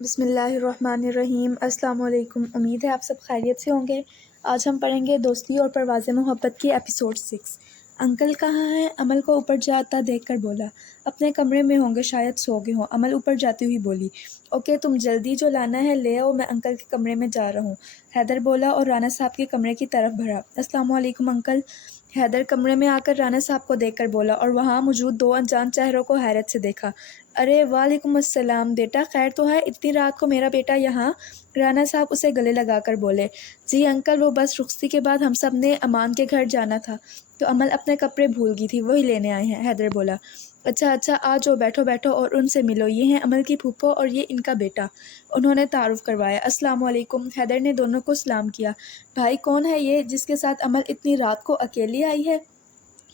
بسم اللہ الرحمن الرحیم۔ السلام علیکم، امید ہے آپ سب خیریت سے ہوں گے۔ آج ہم پڑھیں گے دوستی اور پرواز محبت کی ایپیسوڈ 6۔ انکل کہاں ہیں؟ عمل کو اوپر جاتا دیکھ کر بولا۔ اپنے کمرے میں ہوں گے، شاید سو گئے ہوں۔ عمل اوپر جاتی ہوئی بولی۔ اوکے، تم جلدی جو لانا ہے لے آؤ، میں انکل کے کمرے میں جا رہا ہوں، حیدر بولا اور رانا صاحب کے کمرے کی طرف بڑھا۔ السلام علیکم انکل۔ حیدر کمرے میں آ کر رانا صاحب کو دیکھ کر بولا اور وہاں موجود دو انجان چہروں کو حیرت سے دیکھا۔ ارے وعلیکم السلام بیٹا، خیر تو ہے؟ اتنی رات کو میرا بیٹا یہاں؟ رانا صاحب اسے گلے لگا کر بولے۔ جی انکل، وہ بس رخصتی کے بعد ہم سب نے امان کے گھر جانا تھا تو عمل اپنے کپڑے بھول گئی تھی، وہی لینے آئے ہیں، حیدر بولا۔ اچھا آ جاؤ، بیٹھو بیٹھو اور ان سے ملو، یہ ہیں عمل کی پھوپھو اور یہ ان کا بیٹا۔ انہوں نے تعارف کروایا۔ السلام علیکم۔ حیدر نے دونوں کو سلام کیا۔ بھائی کون ہے یہ جس کے ساتھ عمل اتنی رات کو اکیلی آئی ہے؟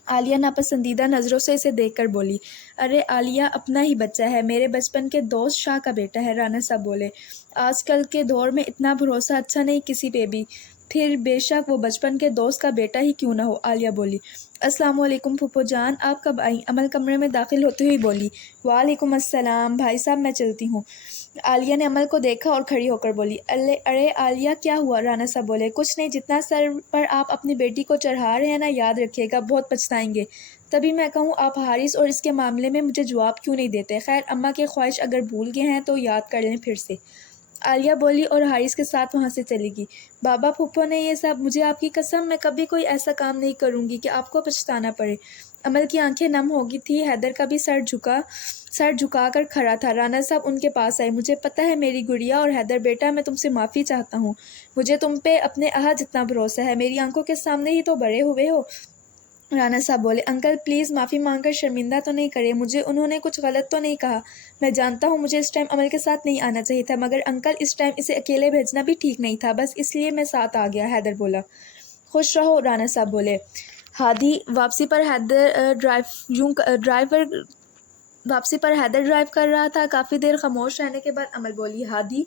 عالیہ ناپسندیدہ نظروں سے اسے دیکھ کر بولی۔ ارے عالیہ اپنا ہی بچہ ہے، میرے بچپن کے دوست شاہ کا بیٹا ہے، رانا صاحب بولے۔ آج کل کے دور میں اتنا بھروسہ اچھا نہیں کسی پہ بھی، پھر بے شک وہ بچپن کے دوست کا بیٹا ہی کیوں نہ ہو، عالیہ بولی۔ السلام علیکم پھوپھو جان، آپ کب آئیں؟ عمل کمرے میں داخل ہوتے ہوئی بولی۔ وعلیکم السلام بھائی صاحب، میں چلتی ہوں۔ عالیہ نے عمل کو دیکھا اور کھڑی ہو کر بولی۔ ارے عالیہ کیا ہوا؟ رانا صاحب بولے۔ کچھ نہیں، جتنا سر پر آپ اپنی بیٹی کو چڑھا رہے ہیں نا، یاد رکھیے گا بہت پچھتائیں گے۔ تبھی میں کہوں آپ حارث اور اس کے معاملے میں مجھے جواب کیوں نہیں دیتے؟ خیر اماں کی خواہش اگر بھول گئے ہیں تو یاد کر لیں پھر سے، عالیہ بولی اور حارث کے ساتھ وہاں سے چلی گئی۔ بابا پھوپھو نے یہ سب، مجھے آپ کی قسم میں کبھی کوئی ایسا کام نہیں کروں گی کہ آپ کو پچھتانا پڑے۔ عمل کی آنکھیں نم ہو گئی تھی، حیدر کا بھی سر جھکا کر کھڑا تھا۔ رانا صاحب ان کے پاس آئے۔ مجھے پتہ ہے میری گڑیا اور حیدر بیٹا، میں تم سے معافی چاہتا ہوں، مجھے تم پہ اپنے احد جتنا بھروسہ ہے، میری آنکھوں کے سامنے ہی تو بڑے ہوئے ہو۔ رانا صاحب بولے۔ انکل پلیز معافی مانگ کر شرمندہ تو نہیں کرے مجھے، انہوں نے کچھ غلط تو نہیں کہا؟ میں جانتا ہوں مجھے اس ٹائم عمل کے ساتھ نہیں آنا چاہیے تھا، مگر انکل اس ٹائم اسے اکیلے بھیجنا بھی ٹھیک نہیں تھا، بس اس لیے میں ساتھ آ گیا، حیدر بولا۔ خوش رہو، رانا صاحب بولے۔ ہادی واپسی پر ڈرائیو کر رہا تھا۔ کافی دیر خاموش رہنے کے بعد عمل بولی۔ ہادی؟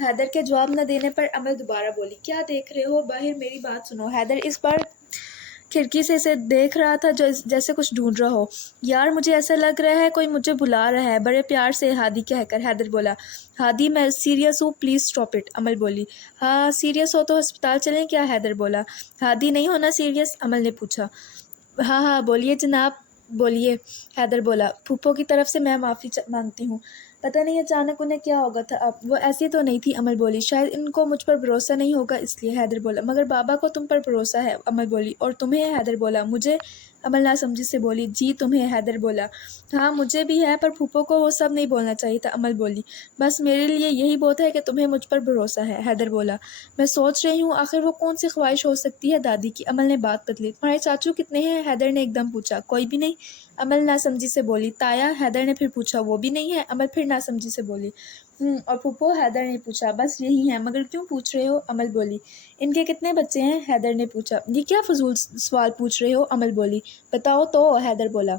حیدر کے جواب نہ دینے پر عمل دوبارہ بولی۔ کیا دیکھ رہے ہو باہر؟ میری بات سنو۔ حیدر اس بار کھڑکی سے اسے دیکھ رہا تھا جیسے کچھ ڈھونڈ رہا ہو۔ یار مجھے ایسا لگ رہا ہے کوئی مجھے بلا رہا ہے، بڑے پیار سے ہادی کہہ کر حیدر بولا۔ ہادی میں سیریس ہوں، پلیز اسٹاپ اٹ، عمل بولی۔ ہاں سیریس ہو تو ہسپتال چلیں کیا؟ حیدر بولا۔ ہادی نہیں ہونا سیریس؟ عمل نے پوچھا۔ ہاں بولیے جناب بولیے، حیدر بولا۔ پھوپھو کی طرف سے میں معافی مانگتی ہوں، پتہ نہیں اچانک انہیں کیا ہوگا تھا، اب وہ ایسی تو نہیں تھی، عمل بولی۔ شاید ان کو مجھ پر بھروسہ نہیں ہوگا اس لیے، حیدر بولا۔ مگر بابا کو تم پر بھروسہ ہے، عمل بولی۔ اور تمہیں؟ حیدر بولا۔ مجھے؟ عمل ناسمجھی سے بولی۔ جی تمہیں، حیدر بولا۔ ہاں مجھے بھی ہے، پر پھوپھو کو وہ سب نہیں بولنا چاہیے تھا، عمل بولی۔ بس میرے لیے یہی بہت ہے کہ تمہیں مجھ پر بھروسہ ہے، حیدر بولا۔ میں سوچ رہی ہوں آخر وہ کون سی خواہش ہو سکتی ہے دادی کی، عمل نے بات بدلی۔ تمہارے چاچو کتنے ہیں؟ حیدر نے ایک دم پوچھا۔ کوئی بھی نہیں، عمل ناسمجھی سے بولی۔ تایا؟ حیدر نے پھر پوچھا۔ وہ بھی نہیں ہے، عمل پھر ناسمجھی سے بولی۔ اور پھوپھو؟ حیدر نے پوچھا۔ بس یہی ہیں، مگر کیوں پوچھ رہے ہو؟ عمل بولی۔ ان کے کتنے بچے ہیں؟ حیدر نے پوچھا۔ یہ کیا فضول سوال پوچھ رہے ہو؟ عمل بولی۔ بتاؤ تو، حیدر بولا۔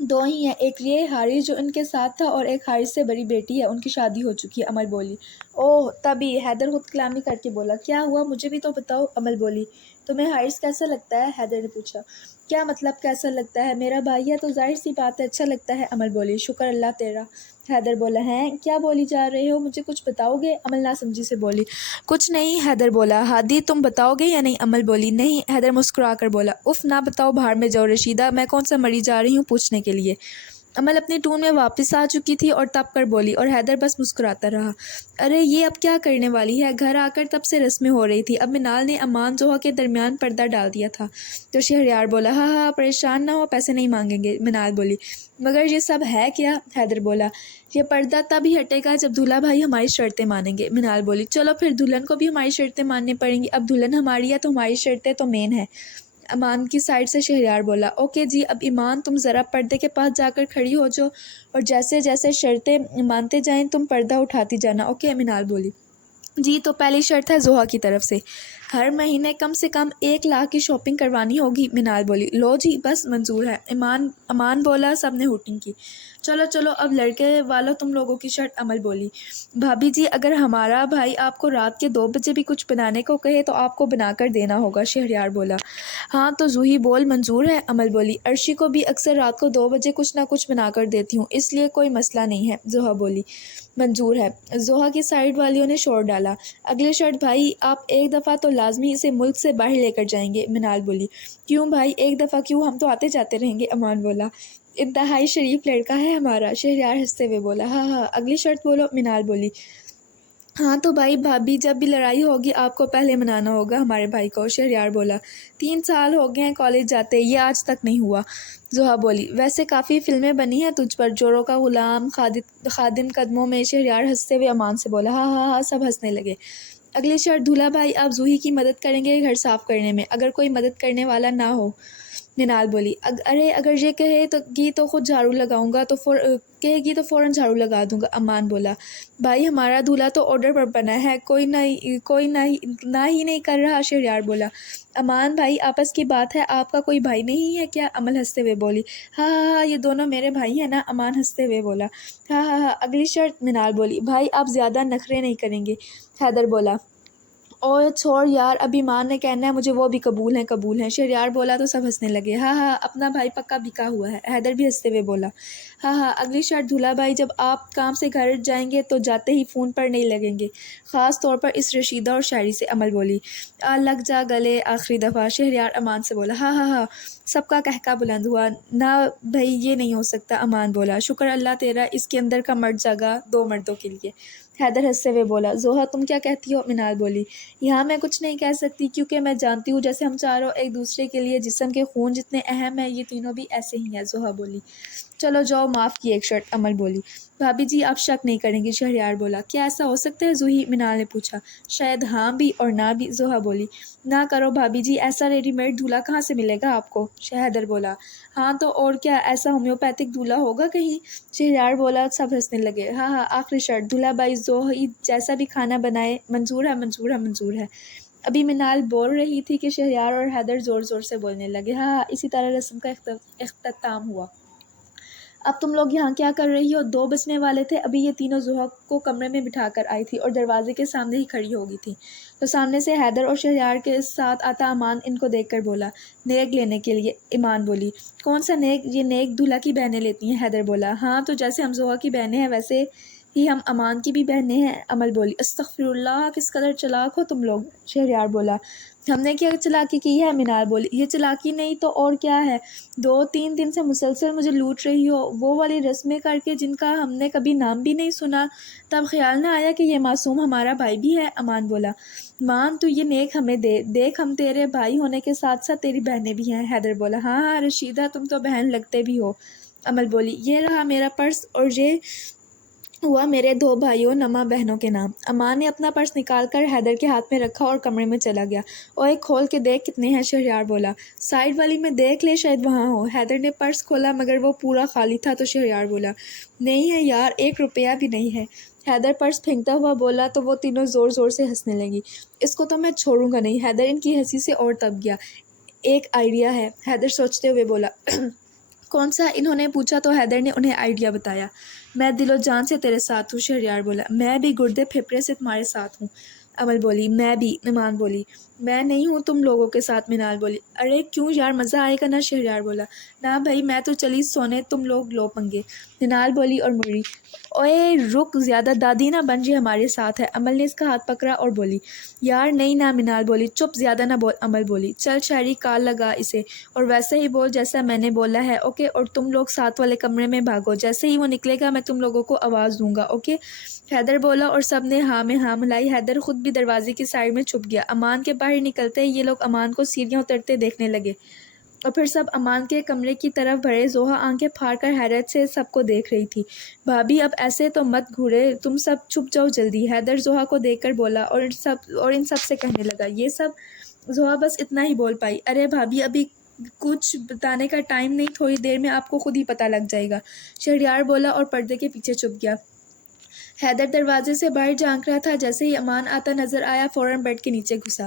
دو ہی ہیں، ایک یہ حارث جو ان کے ساتھ تھا اور ایک حارث سے بڑی بیٹی ہے، ان کی شادی ہو چکی ہے، عمل بولی۔ اوہ تبھی، حیدر خود کلامی کر کے بولا۔ کیا ہوا مجھے بھی تو بتاؤ، عمل بولی۔ تمہیں حارث کیسا لگتا ہے؟ حیدر نے پوچھا۔ کیا مطلب کیسا لگتا ہے؟ میرا بھائی ہے تو ظاہر سی بات ہے اچھا لگتا ہے، عمل بولی۔ شکر اللہ تیرا، حیدر بولا۔ ہیں کیا بولی جا رہے ہو؟ مجھے کچھ بتاؤ گے؟ عمل ناسمجھی سے بولی۔ کچھ نہیں، حیدر بولا۔ ہادی تم بتاؤ گے یا نہیں؟ عمل بولی۔ نہیں، حیدر مسکرا کر بولا۔ اف نہ بتاؤ، باہر میں جاؤ رشیدہ، میں کون سا مری جا رہی ہوں پوچھنے کے لیے؟ عمل اپنی ٹون میں واپس آ چکی تھی اور تب کر بولی، اور حیدر بس مسکراتا رہا۔ ارے یہ اب کیا کرنے والی ہے؟ گھر آ کر تب سے رسمیں ہو رہی تھی، اب منال نے امان زوہا کے درمیان پردہ ڈال دیا تھا تو شہریار بولا۔ ہاں پریشان نہ ہو، پیسے نہیں مانگیں گے، منال بولی۔ مگر یہ سب ہے کیا؟ حیدر بولا۔ یہ پردہ تب ہی ہٹے گا جب دولہا بھائی ہماری شرطیں مانیں گے، منال بولی۔ چلو پھر دلہن کو بھی ہماری شرطیں ماننی پڑیں گی، اب دلہن ہماری ہے تو ہماری شرطیں تو مین ہے، امان کی سائڈ سے شہریار بولا۔ اوکے جی، اب ایمان تم ذرا پردے کے پاس جا کر کھڑی ہو جاؤ اور جیسے جیسے شرطیں مانتے جائیں تم پردہ اٹھاتی جانا، اوکے، منال بولی۔ جی تو پہلی شرط ہے زوہا کی طرف سے، ہر مہینے کم سے کم 1 لاکھ کی شاپنگ کروانی ہوگی، منال بولی۔ لو جی بس منظور ہے، امان بولا۔ سب نے ہوٹنگ کی۔ چلو چلو اب لڑکے والو تم لوگوں کی شرٹ، امل بولی۔ بھابھی جی اگر ہمارا بھائی آپ کو رات کے 2 بجے بھی کچھ بنانے کو کہے تو آپ کو بنا کر دینا ہوگا، شہریار بولا۔ ہاں تو زوہی بول منظور ہے، امل بولی۔ عرشی کو بھی اکثر رات کو 2 بجے کچھ نہ کچھ بنا کر دیتی ہوں، اس لیے کوئی مسئلہ نہیں ہے، زوہا بولی۔ منظور ہے۔ زوہا کی سائیڈ والیوں نے شور ڈالا۔ اگلی شرٹ بھائی آپ ایک دفعہ تو لازمی اسے ملک سے باہر لے کر جائیں گے، منال بولی۔ کیوں بھائی ایک دفعہ کیوں، ہم تو آتے جاتے رہیں گے، امان بولا۔ انتہائی شریف لڑکا ہے ہمارا، شہریار ہنستے ہوئے بولا۔ ہاں ہاں اگلی شرط بولو، منال بولی۔ ہاں تو بھائی بھابھی جب بھی لڑائی ہوگی آپ کو پہلے منانا ہوگا ہمارے بھائی کو، شہریار بولا۔ 3 سال ہو گئے ہیں کالج جاتے، یہ آج تک نہیں ہوا، زوہا بولی۔ ویسے کافی فلمیں بنی ہیں تجھ پر، جوروں کا غلام، خادم قدموں میں، شہریار ہنستے ہوئے امان سے بولا۔ ہاں ہاں ہاں سب ہنسنے لگے۔ اگلی شرط دھولا بھائی آپ زوہی کی مدد کریں گے گھر صاف کرنے میں، اگر کوئی مدد کرنے والا نہ ہو، منال بولی۔ ارے اگر یہ گی تو خود جھاڑو لگاؤں گا، کہے گی تو فوراً جھاڑو لگا دوں گا، امان بولا۔ بھائی ہمارا دولہا تو آرڈر پر بنا ہے، کوئی نہ ہی نہیں کر رہا، شہریار بولا۔ امان بھائی آپس کی بات ہے، آپ کا کوئی بھائی نہیں ہے کیا، امل ہنستے ہوئے بولی۔ ہاں ہاں ہاں یہ دونوں میرے بھائی ہیں نا، امان ہنستے ہوئے بولا۔ ہاں ہاں ہاں اگلی شرط، منال بولی۔ بھائی آپ زیادہ نخرے نہیں کریں گے، حیدر بولا۔ اوے چھوڑ یار، ابھی ماں نے کہنا ہے مجھے، وہ بھی قبول ہیں، شہریار بولا تو سب ہنسنے لگے۔ ہاں ہاں اپنا بھائی پکا بکا ہوا ہے، حیدر بھی ہنستے ہوئے بولا۔ ہاں ہاں اگلی شرط دھولا بھائی جب آپ کام سے گھر جائیں گے تو جاتے ہی فون پر نہیں لگیں گے، خاص طور پر اس رشیدہ اور شاعری سے، امل بولی۔ لگ جا گلے آخری دفعہ، شہریار امان سے بولا۔ ہاں ہاں ہاں سب کا کہکا بلند ہوا۔ نہ بھائی یہ نہیں ہو سکتا، امان بولا۔ شکر اللہ تیرا، اس کے اندر کا مرد جگہ 2 مردوں کے لیے، حیدر ہنستے ہوئے بولا۔ زوہا تم کیا کہتی ہو، منال بولی۔ یہاں میں کچھ نہیں کہہ سکتی کیونکہ میں جانتی ہوں جیسے ہم چاروں ایک دوسرے کے لیے جسم کے خون جتنے اہم ہیں، یہ تینوں بھی ایسے ہی ہیں، زوہا بولی۔ چلو جاؤ معاف کی ایک شرط، امل بولی۔ بھابھی جی آپ شک نہیں کریں گی، شہریار بولا۔ کیا ایسا ہو سکتا ہے، زوہی منال نے پوچھا۔ شاید ہاں بھی اور نہ بھی، زوہا بولی۔ نہ کرو بھابھی جی، ایسا ریڈی میڈ دولہا کہاں سے ملے گا آپ کو، حیدر بولا۔ ہاں تو اور کیا، ایسا ہومیوپیتھک دولہا ہوگا کہیں، شہریار بولا۔ سب ہنسنے لگے۔ ہاں ہاں آخری شرط دولہا بھائی زوہی جیسا بھی کھانا بنائے، منظور ہے منظور ہے منظور ہے۔ ابھی منال بول رہی تھی کہ شہریار اور حیدر زور زور سے بولنے لگے۔ ہاں ہاں اسی طرح رسم کا اختتام ہوا۔ اب تم لوگ یہاں کیا کر رہی ہو، 2 بجنے والے تھے، ابھی یہ تینوں زوہا کو کمرے میں بٹھا کر آئی تھی اور دروازے کے سامنے ہی کھڑی ہو گئی تھی، تو سامنے سے حیدر اور شہریار کے ساتھ آتا امان ان کو دیکھ کر بولا۔ نیک لینے کے لیے، ایمان بولی۔ کون سا نیک، یہ نیک دولہا کی بہنیں لیتی ہیں، حیدر بولا۔ ہاں تو جیسے ہم زوہا کی بہنیں ہیں ویسے ہی ہم امان کی بھی بہنیں ہیں، امل بولی۔ استغفر اللہ کس قدر چلاک ہو تم لوگ، شہریار بولا۔ ہم نے کیا چلاکی کی ہے، منال بولی۔ یہ چلاکی نہیں تو اور کیا ہے، 2-3 دن سے مسلسل مجھے لوٹ رہی ہو، وہ والی رسمیں کر کے جن کا ہم نے کبھی نام بھی نہیں سنا، تب خیال نہ آیا کہ یہ معصوم ہمارا بھائی بھی ہے، امان بولا۔ مان تو یہ نیک ہمیں دے، دیکھ ہم تیرے بھائی ہونے کے ساتھ ساتھ تیری بہنیں بھی ہیں، حیدر بولا۔ ہاں ہاں رشیدہ تم تو بہن لگتے بھی ہو، امل بولی۔ یہ رہا میرا پرس اور یہ ہوا میرے 2 بھائیوں نما بہنوں کے نام، امان نے اپنا پرس نکال کر حیدر کے ہاتھ میں رکھا اور کمرے میں چلا گیا۔ اوے کھول کے دیکھ کتنے ہیں، شہریار بولا۔ سائیڈ والی میں دیکھ لے شاید وہاں ہو، حیدر نے پرس کھولا مگر وہ پورا خالی تھا، تو شہریار بولا۔ نہیں ہے یار، 1 روپیہ بھی نہیں ہے، حیدر پرس پھینکتا ہوا بولا، تو وہ تینوں زور زور سے ہنسنے لگی۔ اس کو تو میں چھوڑوں گا نہیں، حیدر ان کی ہنسی سے اور تب گیا۔ ایک آئیڈیا ہے، حیدر سوچتے ہوئے بولا۔ کون سا، انہوں نے پوچھا تو حیدر نے انہیں آئیڈیا بتایا۔ میں دل و جان سے تیرے ساتھ ہوں، شہریار بولا۔ میں بھی گردے پھیپھڑے سے تمہارے ساتھ ہوں، امل بولی۔ میں بھی، ایمان بولی۔ میں نہیں ہوں تم لوگوں کے ساتھ، منال بولی۔ ارے کیوں یار، مزہ آئے گا نا، شہریار بولا۔ نہ بھائی میں تو چلی سونے، تم لوگ لو پنگے، منال بولی اور مڑی۔ اوے رک، زیادہ دادی نہ بن، یہ ہمارے ساتھ ہے، امل نے اس کا ہاتھ پکڑا اور بولی۔ یار نہیں نا، منال بولی۔ چپ، زیادہ نہ بول، امل بولی۔ چل شاعری کال لگا اسے، اور ویسے ہی بول جیسا میں نے بولا ہے، اوکے، اور تم لوگ ساتھ والے کمرے میں بھاگو، جیسے ہی وہ نکلے گا میں تم لوگوں کو آواز دوں گا، اوکے، حیدر بولا، اور سب نے ہاں میں ہاں ملائی۔ حیدر خود بھی دروازے کی سائڈ میں چھپ گیا۔ امان کے باہر نکلتے یہ لوگ امان کو سیڑھیاں اترتے دیکھنے لگے، اور پھر سب امان کے کمرے کی طرف بڑھے۔ زوہا آنکھیں پھاڑ کر حیرت سے سب کو دیکھ رہی تھی۔ بھابھی اب ایسے تو مت گھورے، تم سب چھپ جاؤ جلدی، حیدر زوہا کو دیکھ کر بولا، اور ان سب سے کہنے لگا، یہ سب۔ زوہا بس اتنا ہی بول پائی، ارے بھابھی ابھی کچھ بتانے کا ٹائم نہیں، تھوڑی دیر میں آپ کو خود ہی پتہ لگ جائے گا، شہریار بولا اور پردے کے پیچھے چھپ گیا۔ حیدر دروازے سے باہر جھانک رہا تھا، جیسے ہی امان آتا نظر آیا فوراً بیڈ کے نیچے گھسا۔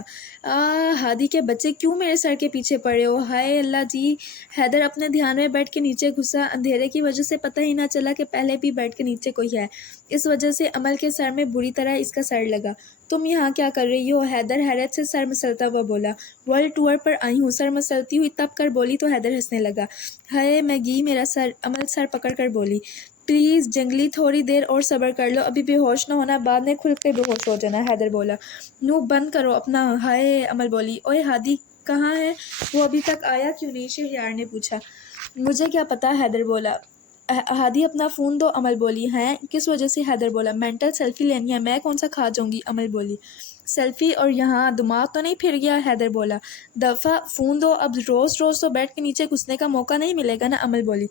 ہادی کے بچے کیوں میرے سر کے پیچھے پڑے ہو؟ ہائے اللہ جی! حیدر اپنے دھیان میں بیڈ کے نیچے گھسا۔ اندھیرے کی وجہ سے پتہ ہی نہ چلا کہ پہلے بھی بیڈ کے نیچے کوئی ہے۔ اس وجہ سے عمل کے سر میں بری طرح اس کا سر لگا۔ تم یہاں کیا کر رہی ہو؟ حیدر حیرت سے سر مسلتا ہوا بولا۔ ورلڈ ٹور پر آئی ہوں، سر مسلتی ہوئی تب کر بولی تو حیدر ہنسنے لگا۔ ہائے میگی میرا سر! عمل سر پکڑ کر بولی۔ پلیز جنگلی تھوڑی دیر اور صبر کر لو، ابھی بے ہوش نہ ہونا، بعد میں کھل کے بے ہوش ہو جانا، حیدر بولا۔ منہ بند کرو اپنا۔ ہائے! عمل بولی۔ اوئے ہادی کہاں ہے؟ وہ ابھی تک آیا کیوں نہیں؟ شہریار نے پوچھا۔ مجھے کیا پتا، حیدر بولا۔ ہادی اپنا فون دو، عمل بولی۔ ہیں کس وجہ سے؟ حیدر بولا۔ مینٹل سیلفی لینی ہے۔ میں کون سا کھا جاؤں گی؟ عمل بولی۔ سیلفی اور یہاں دماغ تو نہیں پھر گیا؟ حیدر بولا۔ دفعہ فون دو، اب روز روز تو بیڈ کے نیچے گھسنے کا موقع نہیں ملے گا نا، عمل بولی۔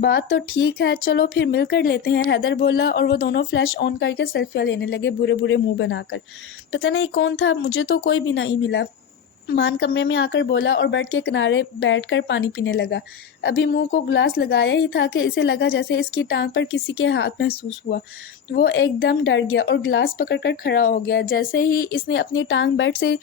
بات تو ٹھیک ہے، چلو پھر مل کر لیتے ہیں، حیدر بولا، اور وہ دونوں فلیش آن کر کے سیلفیاں لینے لگے، برے برے منہ بنا کر۔ پتہ نہیں کون تھا، مجھے تو کوئی بھی نہیں ملا، مان کمرے میں آ کر بولا اور بیڈ کے کنارے بیٹھ کر پانی پینے لگا۔ ابھی منہ کو گلاس لگایا ہی تھا کہ اسے لگا جیسے اس کی ٹانگ پر کسی کے ہاتھ محسوس ہوا۔ وہ ایک دم ڈر گیا اور گلاس پکڑ کر کھڑا ہو گیا۔ جیسے ہی اس نے اپنی ٹانگ بیڈ سے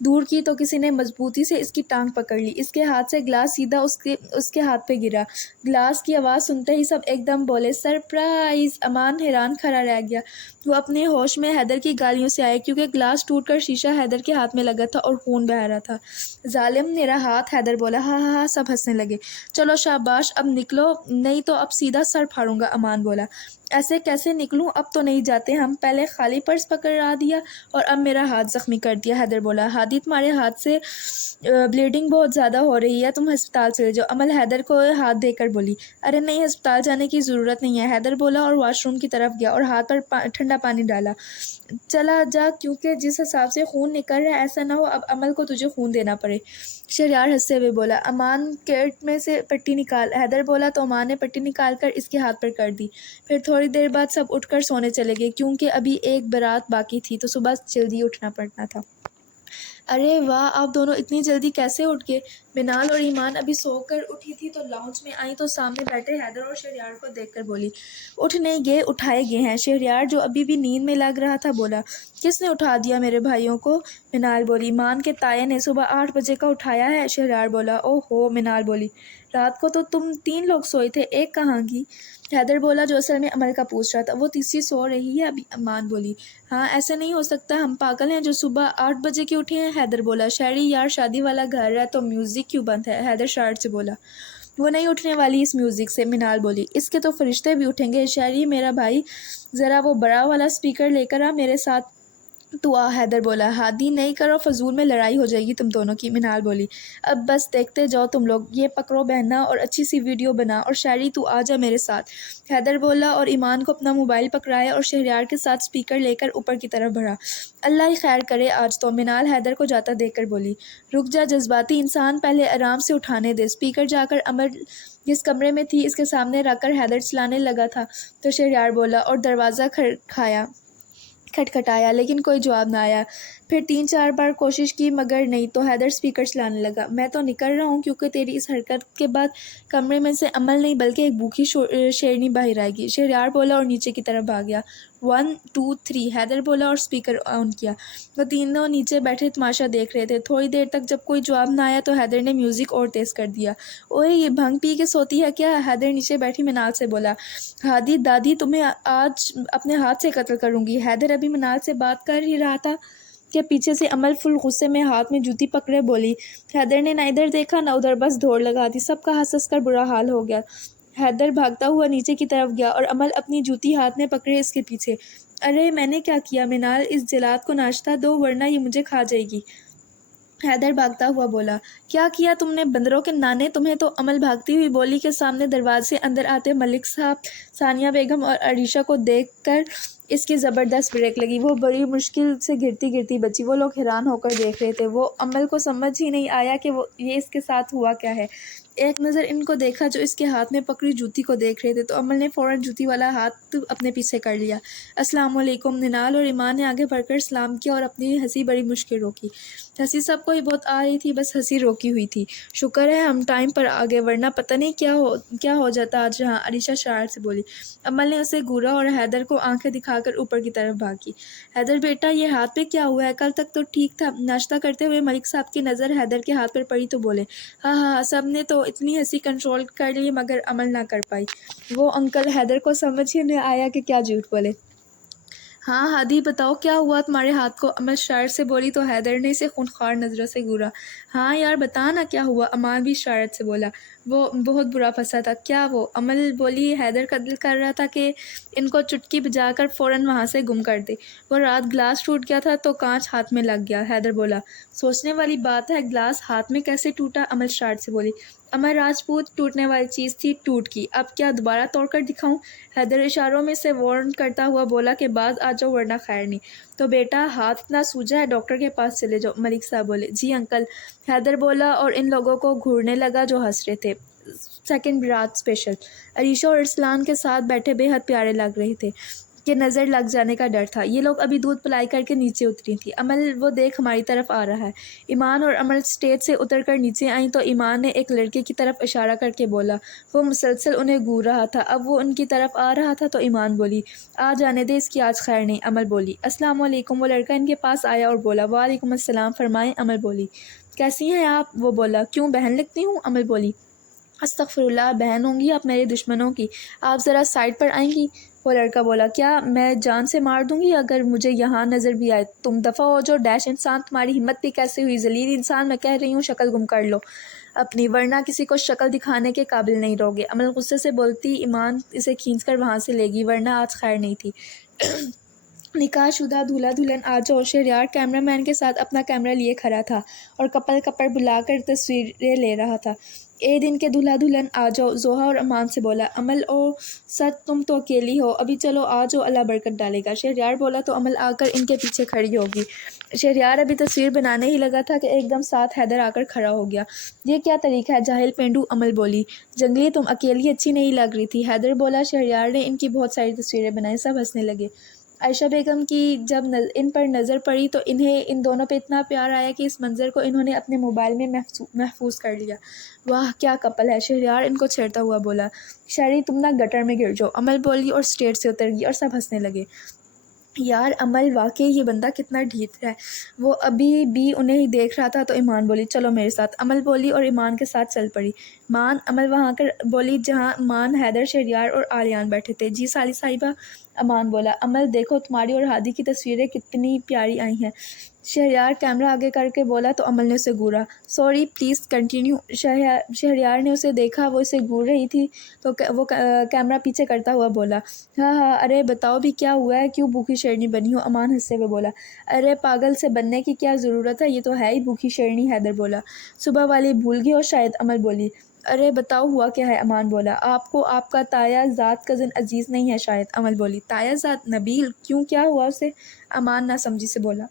دور کی تو کسی نے مضبوطی سے اس کی ٹانگ پکڑ لی۔ اس کے ہاتھ سے گلاس سیدھا اس کے ہاتھ پہ گرا۔ گلاس کی آواز سنتے ہی سب ایک دم بولے سرپرائز! امان حیران کھڑا رہ گیا۔ وہ اپنے ہوش میں حیدر کی گالیوں سے آئے کیونکہ گلاس ٹوٹ کر شیشہ حیدر کے ہاتھ میں لگا تھا اور خون بہہ رہا تھا۔ ظالم میرا ہاتھ! حیدر بولا۔ ہاں ہاں ہاں، سب ہنسنے لگے۔ چلو شاباش، اب نکلو، نہیں تو اب سیدھا سر پھاڑوں گا، امان بولا۔ ایسے کیسے نکلوں؟ اب تو نہیں جاتے ہم، پہلے خالی پرس پکڑا دیا اور اب میرا ہاتھ زخمی کر دیا، حیدر بولا۔ ہادی تمہارے ہاتھ سے بلیڈنگ بہت زیادہ ہو رہی ہے، تم ہسپتال چلے جاؤ، عمل حیدر کو ہاتھ دے کر بولی۔ ارے نہیں، ہسپتال جانے کی ضرورت نہیں ہے، حیدر بولا اور واش روم کی طرف گیا اور ہاتھ پر ٹھنڈا پانی ڈالا۔ چلا جا، کیونکہ جس حساب سے خون نکل رہا ہے ایسا نہ ہو اب عمل کو تجھے خون دینا پڑے۔ شہریار ہنستے ہوئے بولا۔ امان کیٹ میں سے پٹی نکال، حیدر بولا تو امان نے پٹی نکال کر اس کے ہاتھ پر کر دی۔ پھر تھوڑی دیر بعد سب اٹھ کر سونے چلے گئے کیونکہ ابھی ایک برات باقی تھی تو صبح جلدی اٹھنا پڑنا تھا۔ ارے واہ، آپ دونوں اتنی جلدی کیسے اٹھ گئے؟ منال اور ایمان ابھی سو کر اٹھی تھی تو لاؤنج میں آئیں تو سامنے بیٹھے حیدر اور شہریار کو دیکھ کر بولی۔ اٹھ نہیں گئے، اٹھائے گئے ہیں، شہریار جو ابھی بھی نیند میں لگ رہا تھا بولا۔ کس نے اٹھا دیا میرے بھائیوں کو؟ منال بولی۔ ایمان کے تایا نے صبح 8 بجے کا اٹھایا ہے، شہریار بولا۔ او ہو، منال بولی۔ رات کو تو تم 3 لوگ سوئے تھے، ایک کہاں گی؟ حیدر بولا جو اصل میں عمل کا پوچھ رہا تھا۔ وہ تیسری سو رہی ہے ابھی، امان بولی۔ ہاں ایسے نہیں ہو سکتا، ہم پاگل ہیں جو صبح 8 بجے کے اٹھے ہیں، حیدر بولا۔ شاعری یار، شادی والا گھر ہے تو میوزک کیوں بند ہے؟ حیدر شرارت سے بولا۔ وہ نہیں اٹھنے والی اس میوزک سے، منال بولی۔ اس کے تو فرشتے بھی اٹھیں گے۔ شاعری میرا بھائی، ذرا وہ بڑا والا سپیکر لے کر آ میرے ساتھ تو آ، حیدر بولا۔ ہادی نہیں کرو، فضول میں لڑائی ہو جائے گی تم دونوں کی، منال بولی۔ اب بس دیکھتے جاؤ تم لوگ، یہ پکڑو بہنا اور اچھی سی ویڈیو بنا، اور شاعری تو آ جا میرے ساتھ، حیدر بولا اور ایمان کو اپنا موبائل پکڑایا اور شہریار کے ساتھ سپیکر لے کر اوپر کی طرف بڑھا۔ اللہ ہی خیر کرے آج تو، منال حیدر کو جاتا دیکھ کر بولی۔ رک جا جذباتی انسان، پہلے آرام سے اٹھانے دے، سپیکر جا کر عمر جس کمرے میں تھی اس کے سامنے رکھ کر حیدر چلانے لگا تھا تو شہریار بولا اور دروازہ کھٹکھٹایا لیکن کوئی جواب نہ آیا۔ پھر 3-4 بار کوشش کی مگر نہیں تو حیدر سپیکر چلانے لگا۔ میں تو نکل رہا ہوں کیونکہ تیری اس حرکت کے بعد کمرے میں سے عمل نہیں بلکہ ایک بھوکی شیرنی باہر آئے گی، شہریار بولا اور نیچے کی طرف بھاگ گیا۔ 1 2 3 حیدر بولا اور سپیکر آن کیا۔ وہ تینوں نیچے بیٹھے تماشا دیکھ رہے تھے۔ تھوڑی دیر تک جب کوئی جواب نہ آیا تو حیدر نے میوزک اور تیز کر دیا۔ اوئے یہ بھنگ پی کے سوتی ہے کیا؟ حیدر نیچے بیٹھی منال سے بولا۔ ہادی دادی تمہیں آج اپنے ہاتھ سے قتل کروں گی، حیدر ابھی منال سے بات کر ہی رہا تھا کہ پیچھے سے عمل فل غصے میں ہاتھ میں جوتی پکڑے بولی۔ حیدر نے نہ ادھر دیکھا نہ ادھر، بس دوڑ لگا دی، سب کا ہنس ہنس کر برا حال ہو گیا۔ حیدر بھاگتا ہوا نیچے کی طرف گیا اور عمل اپنی جوتی ہاتھ میں پکڑے اس کے پیچھے۔ ارے میں نے کیا کیا؟ منال اس جلاد کو ناشتہ دو ورنہ یہ مجھے کھا جائے گی، حیدر بھاگتا ہوا بولا۔ کیا کیا تم نے بندروں کے نانے تمہیں تو، عمل بھاگتی ہوئی بولی کہ سامنے دروازے سے اندر آتے ملک صاحب، ثانیہ بیگم اور عریشہ کو دیکھ کر اس کی زبردست بریک لگی۔ وہ بڑی مشکل سے گرتی گرتی بچی۔ وہ لوگ حیران ہو کر دیکھ رہے تھے، وہ عمل کو سمجھ ہی نہیں آیا کہ یہ اس کے ساتھ ہوا کیا ہے۔ ایک نظر ان کو دیکھا جو اس کے ہاتھ میں پکڑی جوتی کو دیکھ رہے تھے تو عمل نے فوراً جوتی والا ہاتھ اپنے پیچھے کر لیا۔ السلام علیکم، منال اور ایمان نے آگے بڑھ کر سلام کیا اور اپنی ہنسی بڑی مشکل روکی۔ ہنسی سب کو ہی بہت آ رہی تھی، بس ہنسی روکی ہوئی تھی۔ شکر ہے ہم ٹائم پر آ گئے ورنہ پتہ نہیں کیا ہو جاتا آج یہاں، عریشہ شرارت سے بولی۔ عمل نے اسے گورا اور حیدر کو آنکھیں دکھا کر اوپر کی طرف بھاگی۔ حیدر بیٹا یہ ہاتھ پہ کیا ہوا ہے؟ کل تک تو ٹھیک تھا۔ ناشتہ کرتے ہوئے ملک صاحب کی نظر حیدر کے ہاتھ پر پڑی تو بولے، ہاں ہاں سب نے تو اتنی ہنسی کنٹرول کر لی مگر عمل نہ کر پائی۔ وہ انکل حیدر کو سمجھ ہی نہیں آیا کہ کیا جھوٹ بولے۔ ہاں ہادی بتاؤ کیا ہوا تمہارے ہاتھ کو؟ امل شرارت سے بولی تو حیدر نے اسے خونخوار نظروں سے گھورا۔ ہاں یار بتا نا کیا ہوا؟ امان بھی شرارت سے بولا۔ وہ بہت برا پھنسا تھا۔ کیا وہ؟ امل بولی حیدر کا دل کر رہا تھا کہ ان کو چٹکی بجا کر فوراً وہاں سے گم کر دے۔ وہ رات گلاس ٹوٹ گیا تھا تو کانچ ہاتھ میں لگ گیا۔ حیدر بولا، سوچنے والی بات ہے، گلاس ہاتھ میں کیسے ٹوٹا؟ امل شرارت سے بولی۔ امر راجپوت، ٹوٹنے والی چیز تھی، ٹوٹ گئی، اب کیا دوبارہ توڑ کر دکھاؤں؟ حیدر اشاروں میں سے وارن کرتا ہوا بولا کہ بعض آ جاؤ ورنہ خیر نہیں۔ تو بیٹا ہاتھ اتنا سوجا ہے، ڈاکٹر کے پاس چلے جاؤ، ملک صاحب بولے۔ جی انکل، حیدر بولا اور ان لوگوں کو گھورنے لگا جو ہنس رہے تھے۔ سیکنڈ رات اسپیشل۔ عریشہ اور ارسلان کے ساتھ بیٹھے بے حد پیارے لگ رہے تھے کہ نظر لگ جانے کا ڈر تھا۔ یہ لوگ ابھی دودھ پلائی کر کے نیچے اتری تھی۔ امل وہ دیکھ ہماری طرف آ رہا ہے۔ ایمان اور امل اسٹیج سے اتر کر نیچے آئیں تو ایمان نے ایک لڑکے کی طرف اشارہ کر کے بولا۔ وہ مسلسل انہیں گھور رہا تھا، اب وہ ان کی طرف آ رہا تھا تو ایمان بولی، آ جانے دے، اس کی آج خیر نہیں۔ امل بولی، السلام علیکم۔ وہ لڑکا ان کے پاس آیا اور بولا، وعلیکم السلام، فرمائیں۔ امل بولی، کیسی ہیں آپ؟ وہ بولا، کیوں بہن لگتی ہوں؟ امل بولی، استغفر اللہ، بہن ہوں گی آپ میرے دشمنوں کی، آپ ذرا سائڈ پر آئیں گی؟ وہ لڑکا بولا، کیا میں جان سے مار دوں گی اگر مجھے یہاں نظر بھی آئے؟ تم دفع ہو جو ڈیش انسان، تمہاری ہمت بھی کیسے ہوئی؟ ذلیل انسان، میں کہہ رہی ہوں شکل گم کر لو اپنی، ورنہ کسی کو شکل دکھانے کے قابل نہیں رہوگے۔ امل غصے سے بولتی، ایمان اسے کھینچ کر وہاں سے لے گی، ورنہ آج خیر نہیں تھی۔ نکاح شدہ دولہا دلہن آ جاؤ۔ شہریار کیمرہ مین کے ساتھ اپنا کیمرہ لیے کھڑا تھا اور کپل کپل بلا کر تصویریں لے رہا تھا۔ اے دن کے دولہا دلہن آ جاؤ، زوہا اور امان سے بولا۔ امل، او سچ تم تو اکیلی ہو، ابھی چلو آ جاؤ، اللہ برکت ڈالے گا۔ شہریار بولا تو امل آ کر ان کے پیچھے کھڑی ہوگی۔ شہریار ابھی تصویر بنانے ہی لگا تھا کہ ایک دم ساتھ حیدر آ کر کھڑا ہو گیا۔ یہ کیا طریقہ ہے جاہل پینڈو؟ امل بولی، جنگلی تم اکیلی اچھی نہیں لگ رہی تھی۔ حیدر بولا، شہریار نے ان کی بہت ساری تصویریں بنائی، سب ہنسنے لگے۔ عائشہ بیگم کی جب ان پر نظر پڑی تو انہیں ان دونوں پہ اتنا پیار آیا کہ اس منظر کو انہوں نے اپنے موبائل میں محفوظ کر لیا۔ واہ کیا کپل ہے! شہریار ان کو چھیڑتا ہوا بولا، شہری تم نہ گٹر میں گر جاؤ۔ امل بولی اور اسٹیج سے اتر گئی اور سب ہنسنے لگے۔ یار امل واقعی یہ بندہ کتنا ڈھیٹ ہے، وہ ابھی بھی انہیں ہی دیکھ رہا تھا تو ایمان بولی، چلو میرے ساتھ۔ امل بولی اور ایمان کے ساتھ چل پڑی۔ مان، امل وہاں کر بولی جہاں مان، حیدر، شہریار اور آریان بیٹھے تھے۔ جی سالی صاحبہ؟ امان بولا، امل دیکھو تمہاری اور ہادی کی تصویریں کتنی پیاری آئی ہیں۔ شہریار کیمرہ آگے کر کے بولا تو امل نے اسے گھورا۔ Sorry, please continue. شہریار نے اسے دیکھا، وہ اسے گھور رہی تھی تو وہ کیمرہ پیچھے کرتا ہوا بولا، ہاں ہاں ارے بتاؤ بھی کیا ہوا ہے، کیوں بھوکی شیرنی بنی ہو؟ امان ہنستے ہوئے بولا، ارے پاگل سے بننے کی کیا ضرورت ہے، یہ تو ہے ہی بھوکی شیرنی۔ حیدر بولا، صبح والی بھول گئی ہو شاید۔ امل بولی، ارے بتاؤ ہوا کیا ہے؟ امان بولا، آپ کو آپ کا تایا زاد کزن عزیز نہیں ہے شاید۔ امل بولی، تایا زاد نبیل؟ کیوں کیا ہوا اسے؟ امان نہ سمجھی سے بولا،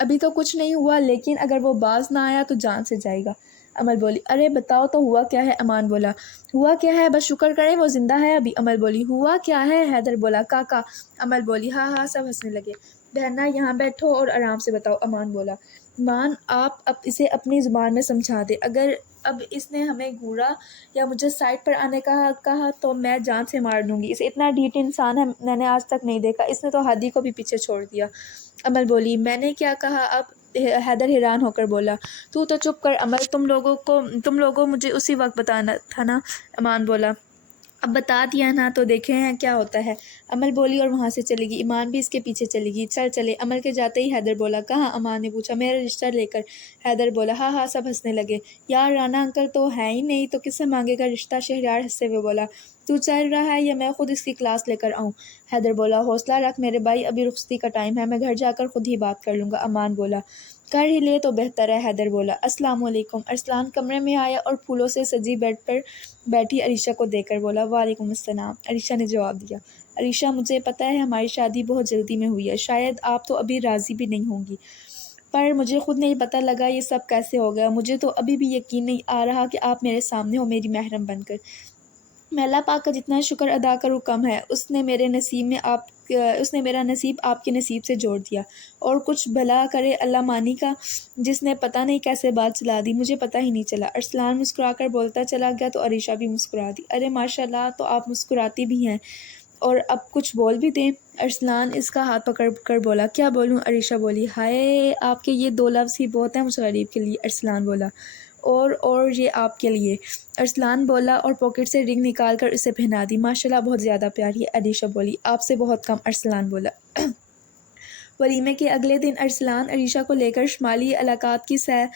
ابھی تو کچھ نہیں ہوا لیکن اگر وہ باز نہ آیا تو جان سے جائے گا۔ امل بولی، ارے بتاؤ تو ہوا کیا ہے؟ امان بولا، ہوا کیا ہے بس شکر کریں وہ زندہ ہے ابھی۔ امل بولی، ہوا کیا ہے؟ حیدر بولا، کاکا۔ امل بولی، ہاں ہاں، سب ہنسنے لگے۔ بہنا یہاں بیٹھو اور آرام سے بتاؤ۔ امان بولا، مان آپ اسے اپنی زبان میں سمجھا دے، اگر اب اس نے ہمیں گھورا یا مجھے سائڈ پر آنے کا کہا تو میں جان سے مار دوں گی اسے، اتنا ڈھیٹ انسان ہے میں نے آج تک نہیں دیکھا، اس نے تو ہادی کو بھی پیچھے چھوڑ دیا۔ امل بولی، میں نے کیا کہا اب؟ حیدر حیران ہو کر بولا، تو چپ کر امل، تم لوگوں مجھے اسی وقت بتانا تھا نا۔ امان بولا، اب بتا دیا نا تو دیکھیں ہیں کیا ہوتا ہے۔ امل بولی اور وہاں سے چلی گئی۔ ایمان بھی اس کے پیچھے چلی گئی۔ چل چلے۔ امل کے جاتے ہی حیدر بولا، کہاں؟ امان نے پوچھا، میرا رشتہ لے کر۔ حیدر بولا، ہاں ہاں، سب ہنسنے لگے۔ یار رانا انکل تو ہے ہی نہیں تو کس سے مانگے گا رشتہ؟ شہریار ہنستے ہوئے بولا، تو چل رہا ہے یا میں خود اس کی کلاس لے کر آؤں؟ حیدر بولا، حوصلہ رکھ میرے بھائی، ابھی رخصتی کا ٹائم ہے، میں گھر جا کر خود ہی بات کر لوں گا۔ امان بولا، کر ہی لے تو بہتر ہے۔ حیدر بولا، السلام علیکم۔ ارسلان کمرے میں آیا اور پھولوں سے سجی بیڈ پر بیٹھی عریشہ کو دیکھ کر بولا، وعلیکم السلام۔ عریشہ نے جواب دیا، عریشہ مجھے پتہ ہے ہماری شادی بہت جلدی میں ہوئی ہے، شاید آپ تو ابھی راضی بھی نہیں ہوں گی، پر مجھے خود نہیں پتہ لگا یہ سب کیسے ہو گیا، مجھے تو ابھی بھی یقین نہیں آ رہا کہ آپ میرے سامنے ہو میری محرم بن کر۔ میں اللہ پاک کا جتنا شکر ادا کروں کم ہے، اس نے میرا نصیب آپ کے نصیب سے جوڑ دیا، اور کچھ بھلا کرے اللہ مانی کا، جس نے پتہ نہیں کیسے بات چلا دی، مجھے پتہ ہی نہیں چلا۔ ارسلان مسکرا کر بولتا چلا گیا تو عریشہ بھی مسکرا دی۔ ارے ماشاء اللہ، تو آپ مسکراتی بھی ہیں۔ اور اب کچھ بول بھی دیں۔ ارسلان اس کا ہاتھ پکڑ کر بولا کیا بولوں؟ عریشہ بولی ہائے آپ کے یہ 2 لفظ ہی بہت ہیں مجھ غریب کے لیے۔ ارسلان بولا اور یہ آپ کے لیے۔ ارسلان بولا اور پاکٹ سے رنگ نکال کر اسے پہنا دی۔ ماشاءاللہ بہت زیادہ پیاری ہے، عریشہ بولی۔ آپ سے بہت کم، ارسلان بولا۔ ولیمے کے اگلے دن ارسلان عریشہ کو لے کر شمالی علاقات کی سیر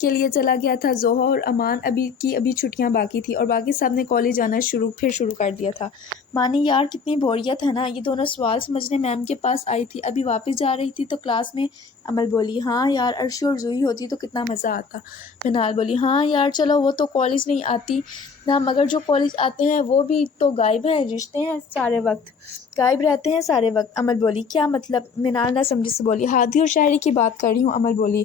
کے لیے چلا گیا تھا۔ زوہا اور امان ابھی چھٹیاں باقی تھی اور باقی سب نے کالج جانا پھر شروع کر دیا تھا۔ مانی یار کتنی بوریت ہے نا، یہ دونوں سوال سمجھنے میم کے پاس آئی تھی، ابھی واپس جا رہی تھی تو کلاس میں۔ امل بولی ہاں یار ارشی اور زوہی ہوتی تو کتنا مزہ آتا۔ منال بولی ہاں یار چلو وہ تو کالج نہیں آتی نا، مگر جو کالج آتے ہیں وہ بھی تو غائب ہیں، رشتے ہیں سارے وقت غائب رہتے ہیں سارے وقت۔ امل بولی کیا مطلب؟ منال نہ سمجھی سے بولی ہادی اور شاعری کی بات کر رہی ہوں۔ امل بولی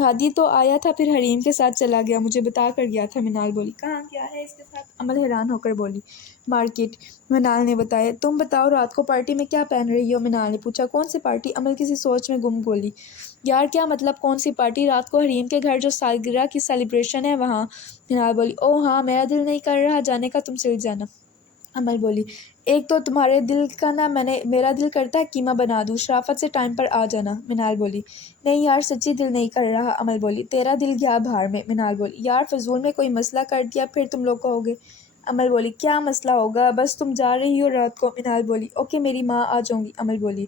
ہادی تو آیا تھا پھر حریم کے ساتھ چلا گیا، مجھے بتا کر گیا تھا۔ منال بولی کہاں گیا ہے اس کے ساتھ؟ امل حیران ہو کر بولی مارکیٹ۔ منال نے بتایا۔ تم بتاؤ رات کو پارٹی میں کیا پہن رہی ہو؟ منال نے پوچھا۔ کون سی پارٹی؟ امل کسی سوچ میں گم بولی یار کیا مطلب کون سی پارٹی؟ رات کو حریم کے گھر جو سالگرہ کی سیلیبریشن ہے وہاں۔ منال بولی او ہاں میرا دل نہیں کر رہا جانے کا، تم چل جانا۔ امل بولی ایک تو تمہارے دل کا نا، میرا دل کرتا ہے قیمہ بنا دوں، شرافت سے ٹائم پر آ جانا۔ منال بولی نہیں یار سچی دل نہیں کر رہا۔ امل بولی تیرا دل گیا بھاڑ میں۔ منال بولی یار فضول میں کوئی مسئلہ کر دیا پھر تم لوگ کہو گے۔ امل بولی کیا مسئلہ ہوگا، بس تم جا رہی ہو رات کو۔ منال بولی اوکے میری ماں آ جاؤں گی۔ امل بولی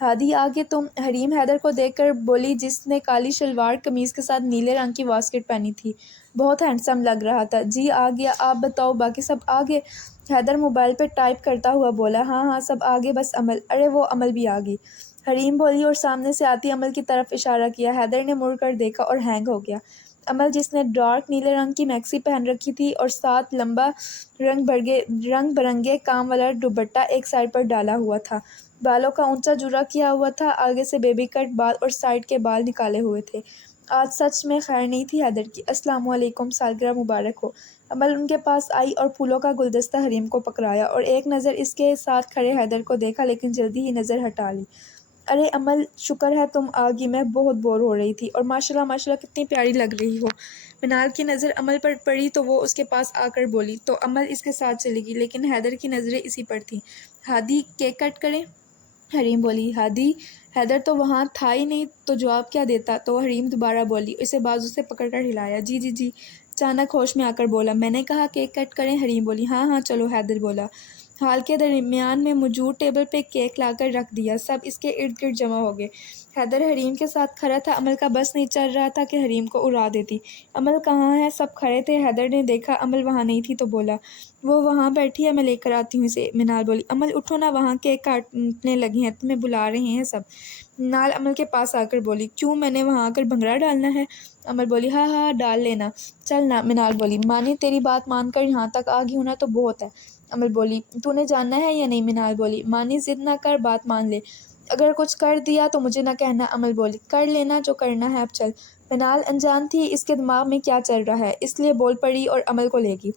ہادی آگے تم؟ حریم حیدر کو دیکھ کر بولی جس نے کالی شلوار قمیض کے ساتھ نیلے رنگ کی واسکٹ پہنی تھی، بہت ہینڈسم لگ رہا تھا۔ جی آ گیا، آپ بتاؤ باقی سب آ گئے؟ حیدر موبائل پہ ٹائپ کرتا ہوا بولا ہاں ہاں سب آگے بس امل۔ ارے وہ امل بھی آ گئی، حریم بولی اور سامنے سے آتی امل کی طرف اشارہ کیا۔ حیدر نے مڑ کر دیکھا اور ہینگ ہو گیا۔ امل جس نے ڈارک نیلے رنگ کی میکسی پہن رکھی تھی اور ساتھ لمبا رنگ برنگے کام والا دوپٹہ ایک سائڈ پر ڈالا ہوا تھا، بالوں کا اونچا جڑا کیا ہوا تھا، آگے سے بیبی کٹ بال اور سائڈ کے بال نکالے ہوئے تھے۔ آج سچ میں خیر نہیں تھی حیدر کی۔ السلام علیکم، سالگرہ مبارک ہو۔ امل ان کے پاس آئی اور پھولوں کا گلدستہ حریم کو پکڑایا اور ایک نظر اس کے ساتھ کھڑے حیدر کو دیکھا لیکن جلدی ہی نظر ہٹا لی۔ ارے امل شکر ہے تم آ گئی، میں بہت بور ہو رہی تھی، اور ماشاءاللہ ماشاءاللہ کتنی پیاری لگ رہی ہو۔ منال کی نظر امل پر پڑی تو وہ اس کے پاس آ کر بولی تو امل اس کے ساتھ چلی گئی لیکن حیدر کی نظریں اسی پر تھیں۔ ہادی کیک کٹ کریں؟ حریم بولی ہادی حیدر تو وہاں تھا ہی نہیں تو جواب کیا دیتا؟ تو حریم دوبارہ بولی، اسے بازو سے پکڑ کر ہلایا۔ جی جی جی، اچانک ہوش میں آ کر بولا میں نے کہا کیک کٹ کریں؟ حریم بولی ہاں ہاں چلو۔ حیدر بولا۔ ہال کے درمیان میں موجود ٹیبل پہ کیک لا کر رکھ دیا، سب اس کے ارد گرد جمع ہو گئے۔ حیدر حریم کے ساتھ کھڑا تھا، امل کا بس نہیں چل رہا تھا کہ حریم کو اڑا دیتی۔ امل کہاں ہے؟ سب کھڑے تھے، حیدر نے دیکھا امل وہاں نہیں تھی تو بولا وہ وہاں بیٹھی ہے، میں لے کر آتی ہوں اسے۔ منال بولی امل اٹھو نا، وہاں کیک کاٹنے لگے ہیں، تمہیں بلا رہے ہیں سب۔ منال امل کے پاس آ کر بولی کیوں، میں نے وہاں آ کر بھنگڑا ڈالنا ہے؟ امل بولی ہاں ہاں ڈال لینا، چل نا۔ منال بولی مانی تیری بات مان کر یہاں تک آ گئی ہوں نا تو بہت ہے۔ امل بولی تو نے جاننا ہے یا نہیں؟ منال بولی مانی ضد نہ کر، بات مان لے، اگر کچھ کر دیا تو مجھے نہ کہنا۔ امل بولی کر لینا جو کرنا ہے، اب چل۔ منال انجان تھی اس کے دماغ میں کیا چل رہا ہے، اس لیے بول پڑی اور امل کو لے گئی۔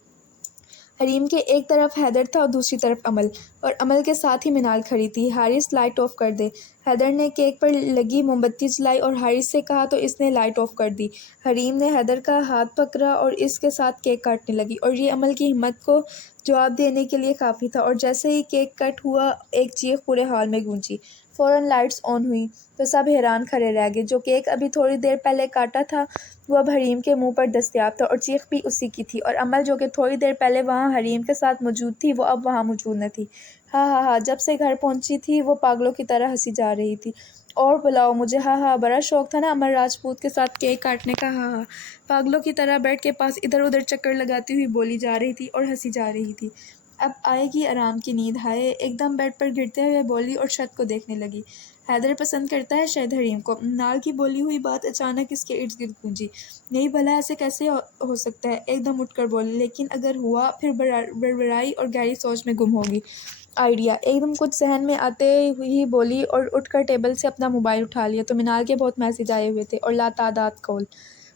حریم کے ایک طرف حیدر تھا اور دوسری طرف امل، اور امل کے ساتھ ہی منال کھڑی تھی۔ حارث لائٹ آف کر دے۔ حیدر نے کیک پر لگی موم بتی جلائی اور حارث سے کہا تو اس نے لائٹ آف کر دی۔ حریم نے حیدر کا ہاتھ پکڑا اور اس کے ساتھ کیک کاٹنے لگی، اور یہ امل کی ہمت کو جواب دینے کے لیے کافی تھا، اور جیسے ہی کیک کٹ ہوا ایک چیخ پورے ہال میں گونجی۔ فوراً لائٹس آن ہوئیں تو سب حیران کھڑے رہ گئے۔ جو کیک ابھی تھوڑی دیر پہلے کاٹا تھا وہ اب حریم کے منہ پر دستیاب تھا اور چیخ بھی اسی کی تھی، اور امل جو کہ تھوڑی دیر پہلے وہاں حریم کے ساتھ موجود تھی وہ اب وہاں موجود نہ تھی۔ ہاں ہاں ہاں، جب سے گھر پہنچی تھی وہ پاگلوں کی طرح ہنسی جا رہی تھی۔ اور بلاؤ مجھے، ہاں ہاں، بڑا شوق تھا نا امل راجپوت کے ساتھ کیک کاٹنے کا، ہاں ہاں، پاگلوں کی طرح بیڈ کے پاس ادھر ادھر چکر لگاتی ہوئی بولی جا رہی تھی اور ہنسی جا رہی تھی۔ اب آئے گی آرام کی نیند، ہائے، ایک دم بیڈ پر گرتے ہوئے بولی اور چھت کو دیکھنے لگی۔ حیدر پسند کرتا ہے شاید حریم کو۔ منال کی بولی ہوئی بات اچانک اس کے ارد گرد گونجی۔ نہیں بھلا ایسے کیسے ہو سکتا ہے؟ ایک دم اٹھ کر بولی لیکن اگر ہوا پھر بڑبڑائی اور گہری سوچ میں گم ہوگی۔ آئیڈیا، ایک دم کچھ ذہن میں آتے ہی بولی اور اٹھ کر ٹیبل سے اپنا موبائل اٹھا لیا تو منال کے بہت میسج آئے ہوئے تھے اور لاتعداد کال۔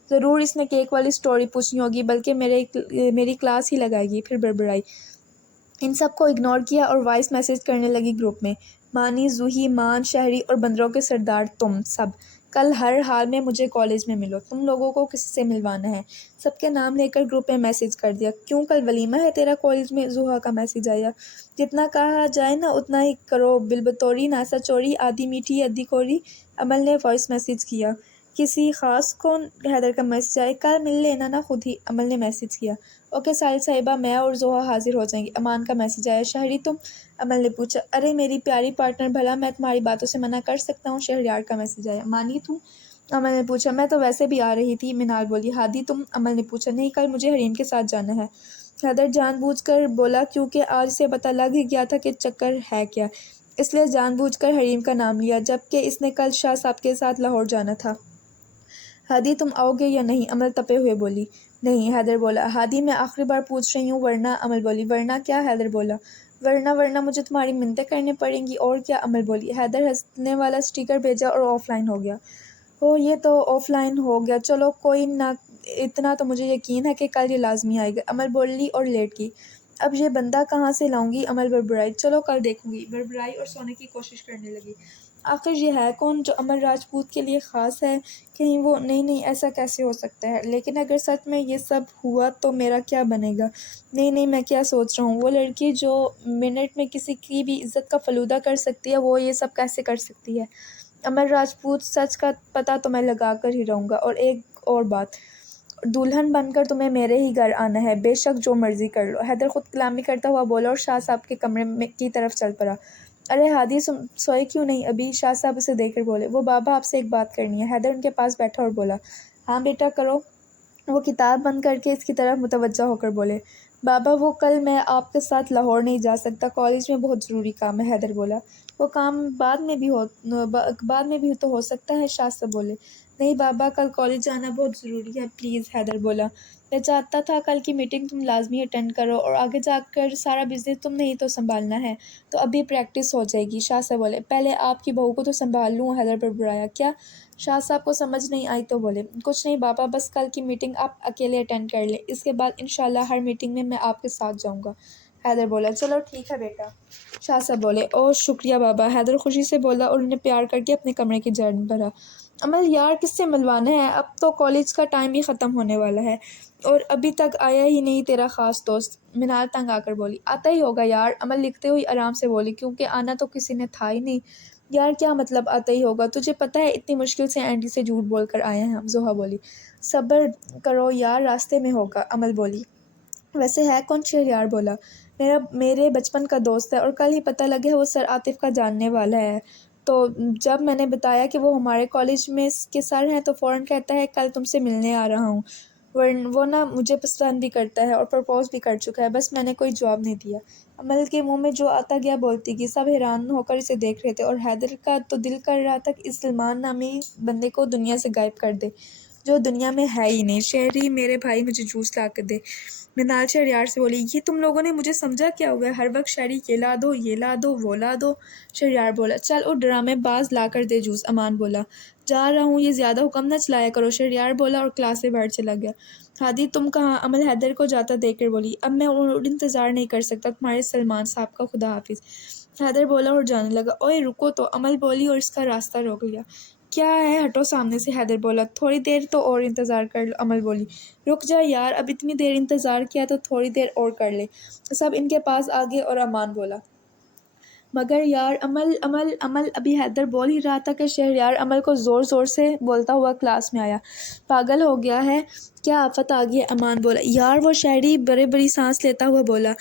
ضرور اس نے کیک والی سٹوری پوچھنی ہوگی، بلکہ میری کلاس ہی لگائے گی، پھر بڑبڑائی۔ ان سب کو اگنور کیا اور وائس میسج کرنے لگی گروپ میں، مانی، زوہی، مان، شہری اور بندروں کے سردار تم سب۔ کل ہر حال میں مجھے کالج میں ملو، تم لوگوں کو کس سے ملوانا ہے؟ سب کے نام لے کر گروپ میں میسیج کر دیا۔ کیوں کل ولیمہ ہے تیرا کالج میں؟ زحا کا میسیج آیا۔ جتنا کہا جائے نا اتنا ہی کرو، بالبطوری ناسا چوری، آدھی میٹھی آدھی کوری۔ عمل نے وائس میسیج کیا۔ کسی خاص کو؟ حیدر کا میسیج آیا۔ کل مل لینا نا خود ہی، عمل نے میسیج کیا۔ اوکے ساحل صاحبہ، میں اور زحا حاضر ہو جائیں گے۔ امان کا میسیج آیا۔ شہری تم؟ عمل نے پوچھا۔ ارے میری پیاری پارٹنر، بھلا میں تمہاری باتوں سے منع کر سکتا ہوں؟ شہریار کا میسیج آیا۔ مانی تم؟ عمل نے پوچھا۔ میں تو ویسے بھی آ رہی تھی، منال بولی۔ ہادی تم؟ عمل نے پوچھا۔ نہیں، کل مجھے حریم کے ساتھ جانا ہے۔ حیدر جان بوجھ کر بولا کیونکہ آج سے پتہ لگ ہی گیا تھا کہ چکر ہے کیا، اس لیے جان بوجھ کر حریم کا نام لیا، جبکہ اس نے کل شاہ صاحب کے ساتھ لاہور جانا تھا۔ ہادی تم آؤ گے یا نہیں؟ عمل تپے ہوئے بولی۔ نہیں، حیدر بولا۔ ہادی میں آخری بار پوچھ رہی ہوں، ورنہ؟ عمل بولی۔ ورنہ کیا؟ حیدر بولا۔ ورنہ مجھے تمہاری منتیں کرنی پڑیں گی، اور کیا؟ عمل بولی۔ حیدر ہنسنے والا سٹیکر بھیجا اور آف لائن ہو گیا۔ یہ تو آف لائن ہو گیا، چلو کوئی نہ، اتنا تو مجھے یقین ہے کہ کل یہ لازمی آئے گا، عمل بولی اور لیٹ گئی۔ اب یہ بندہ کہاں سے لاؤں گی؟ عمل بڑبڑائی۔ چلو کل دیکھوں گی، بڑبڑائی اور سونے کی کوشش کرنے لگی۔ آخر یہ ہے کون جو عمل راجپوت کے لیے خاص ہے؟ کہیں وہ؟ نہیں، ایسا کیسے ہو سکتا ہے؟ لیکن اگر سچ میں یہ سب ہوا تو میرا کیا بنے گا؟ نہیں، میں کیا سوچ رہا ہوں، وہ لڑکی جو منٹ میں کسی کی بھی عزت کا فلودہ کر سکتی ہے، وہ یہ سب کیسے کر سکتی ہے؟ عمل راجپوت، سچ کا پتہ تو میں لگا کر ہی رہوں گا، اور ایک اور بات، دلہن بن کر تمہیں میرے ہی گھر آنا ہے، بے شک جو مرضی کر لو۔ حیدر خود کلامی کرتا ہوا بولا اور شاہ صاحب کے کمرے کی طرف چل پڑا۔ ارے ہادی سوئے کیوں نہیں ابھی؟ شاہ صاحب اسے دیکھ کر بولے۔ وہ بابا آپ سے ایک بات کرنی ہے۔ حیدر ان کے پاس بیٹھا اور بولا۔ ہاں بیٹا کرو۔ وہ کتاب بند کر کے اس کی طرف متوجہ ہو کر بولے۔ بابا وہ کل میں آپ کے ساتھ لاہور نہیں جا سکتا، کالج میں بہت ضروری کام ہے۔ حیدر بولا۔ وہ کام بعد میں بھی تو ہو سکتا ہے، شاہ صاحب بولے۔ نہیں بابا، کل کالج جانا بہت ضروری ہے، پلیز۔ حیدر بولا۔ میں چاہتا تھا کل کی میٹنگ تم لازمی اٹینڈ کرو، اور آگے جا کر سارا بزنس تم نے ہی تو سنبھالنا ہے، تو ابھی پریکٹس ہو جائے گی۔ شاہ صاحب بولے۔ پہلے آپ کی بہو کو تو سنبھال لوں۔ حیدر بڑبڑایا۔ کیا؟ شاہ صاحب کو سمجھ نہیں آئی تو بولے۔ کچھ نہیں بابا، بس کل کی میٹنگ آپ اکیلے اٹینڈ کر لیں، اس کے بعد انشاءاللہ ہر میٹنگ میں آپ کے ساتھ جاؤں گا۔ حیدر بولا۔ چلو ٹھیک ہے بیٹا۔ شاہ صاحب بولے۔ اوہ شکریہ بابا، حیدر خوشی سے بولا اور انہیں پیار کر کے اپنے کمرے کی جانب بڑھا۔ عمل یار کس سے ملوانا ہے؟ اب تو کالج کا ٹائم ہی ختم ہونے والا ہے، اور ابھی تک آیا ہی نہیں تیرا خاص دوست، منال تنگ آ کر بولی۔ آتا ہی ہوگا یار، عمل لکھتے ہوئی آرام سے بولی، کیونکہ آنا تو کسی نے تھا ہی نہیں۔ یار کیا مطلب آتا ہی ہوگا؟ تجھے پتہ ہے اتنی مشکل سے اینٹی سے جھوٹ بول کر آئے ہیں ہم، زحا بولی۔ صبر کرو یار، راستے میں ہوگا، عمل بولی۔ ویسے ہے کون؟ شہریار بولا۔ میرے بچپن کا دوست ہے، اور کل ہی پتہ لگے وہ سر عاطف کا جاننے والا ہے، تو جب میں نے بتایا کہ وہ ہمارے کالج میں کے سر ہیں تو فوراً کہتا ہے کل تم سے ملنے آ رہا ہوں۔ وہ نا مجھے پسند بھی کرتا ہے اور پرپوز بھی کر چکا ہے، بس میں نے کوئی جواب نہیں دیا۔ عمل کے منہ میں جو آتا گیا بولتی گئی، سب حیران ہو کر اسے دیکھ رہے تھے، اور حیدر کا تو دل کر رہا تھا کہ اس سلمان نامی بندے کو دنیا سے غائب کر دے، جو دنیا میں ہے ہی نہیں۔ شہری میرے بھائی مجھے جوس لا کر دے، منال شہریار سے بولی۔ یہ تم لوگوں نے مجھے سمجھا کیا ہوا ہے؟ ہر وقت شہری یہ لا دو یہ لا دو وہ لا دو۔ شہریار بولا۔ چل او ڈرامے باز، لا کر دے جوس، امان بولا۔ جا رہا ہوں، یہ زیادہ حکم نہ چلایا کرو، شہریار بولا اور کلاس سے باہر چلا گیا۔ ہادی تم کہاں؟ عمل حیدر کو جاتا دیکھ کر بولی۔ اب میں اور انتظار نہیں کر سکتا تمہارے سلمان صاحب کا، خدا حافظ۔ حیدر بولا اور جانے لگا۔ اوئے رکو تو، عمل بولی اور اس کا راستہ روک لیا۔ کیا ہے؟ ہٹو سامنے سے، حیدر بولا۔ تھوڑی دیر تو اور انتظار کر لو، عمل بولی۔ رک جا یار، اب اتنی دیر انتظار کیا تو تھوڑی دیر اور کر لے۔ سب ان کے پاس آگے اور امان بولا۔ مگر یار عمل ابھی حیدر بول ہی رہا تھا کہ شہریار عمل کو زور زور سے بولتا ہوا کلاس میں آیا۔ پاگل ہو گیا ہے کیا؟ آفت آ گئی ہے، امان بولا۔ یار وہ شہری بڑی سانس لیتا ہوا بولا۔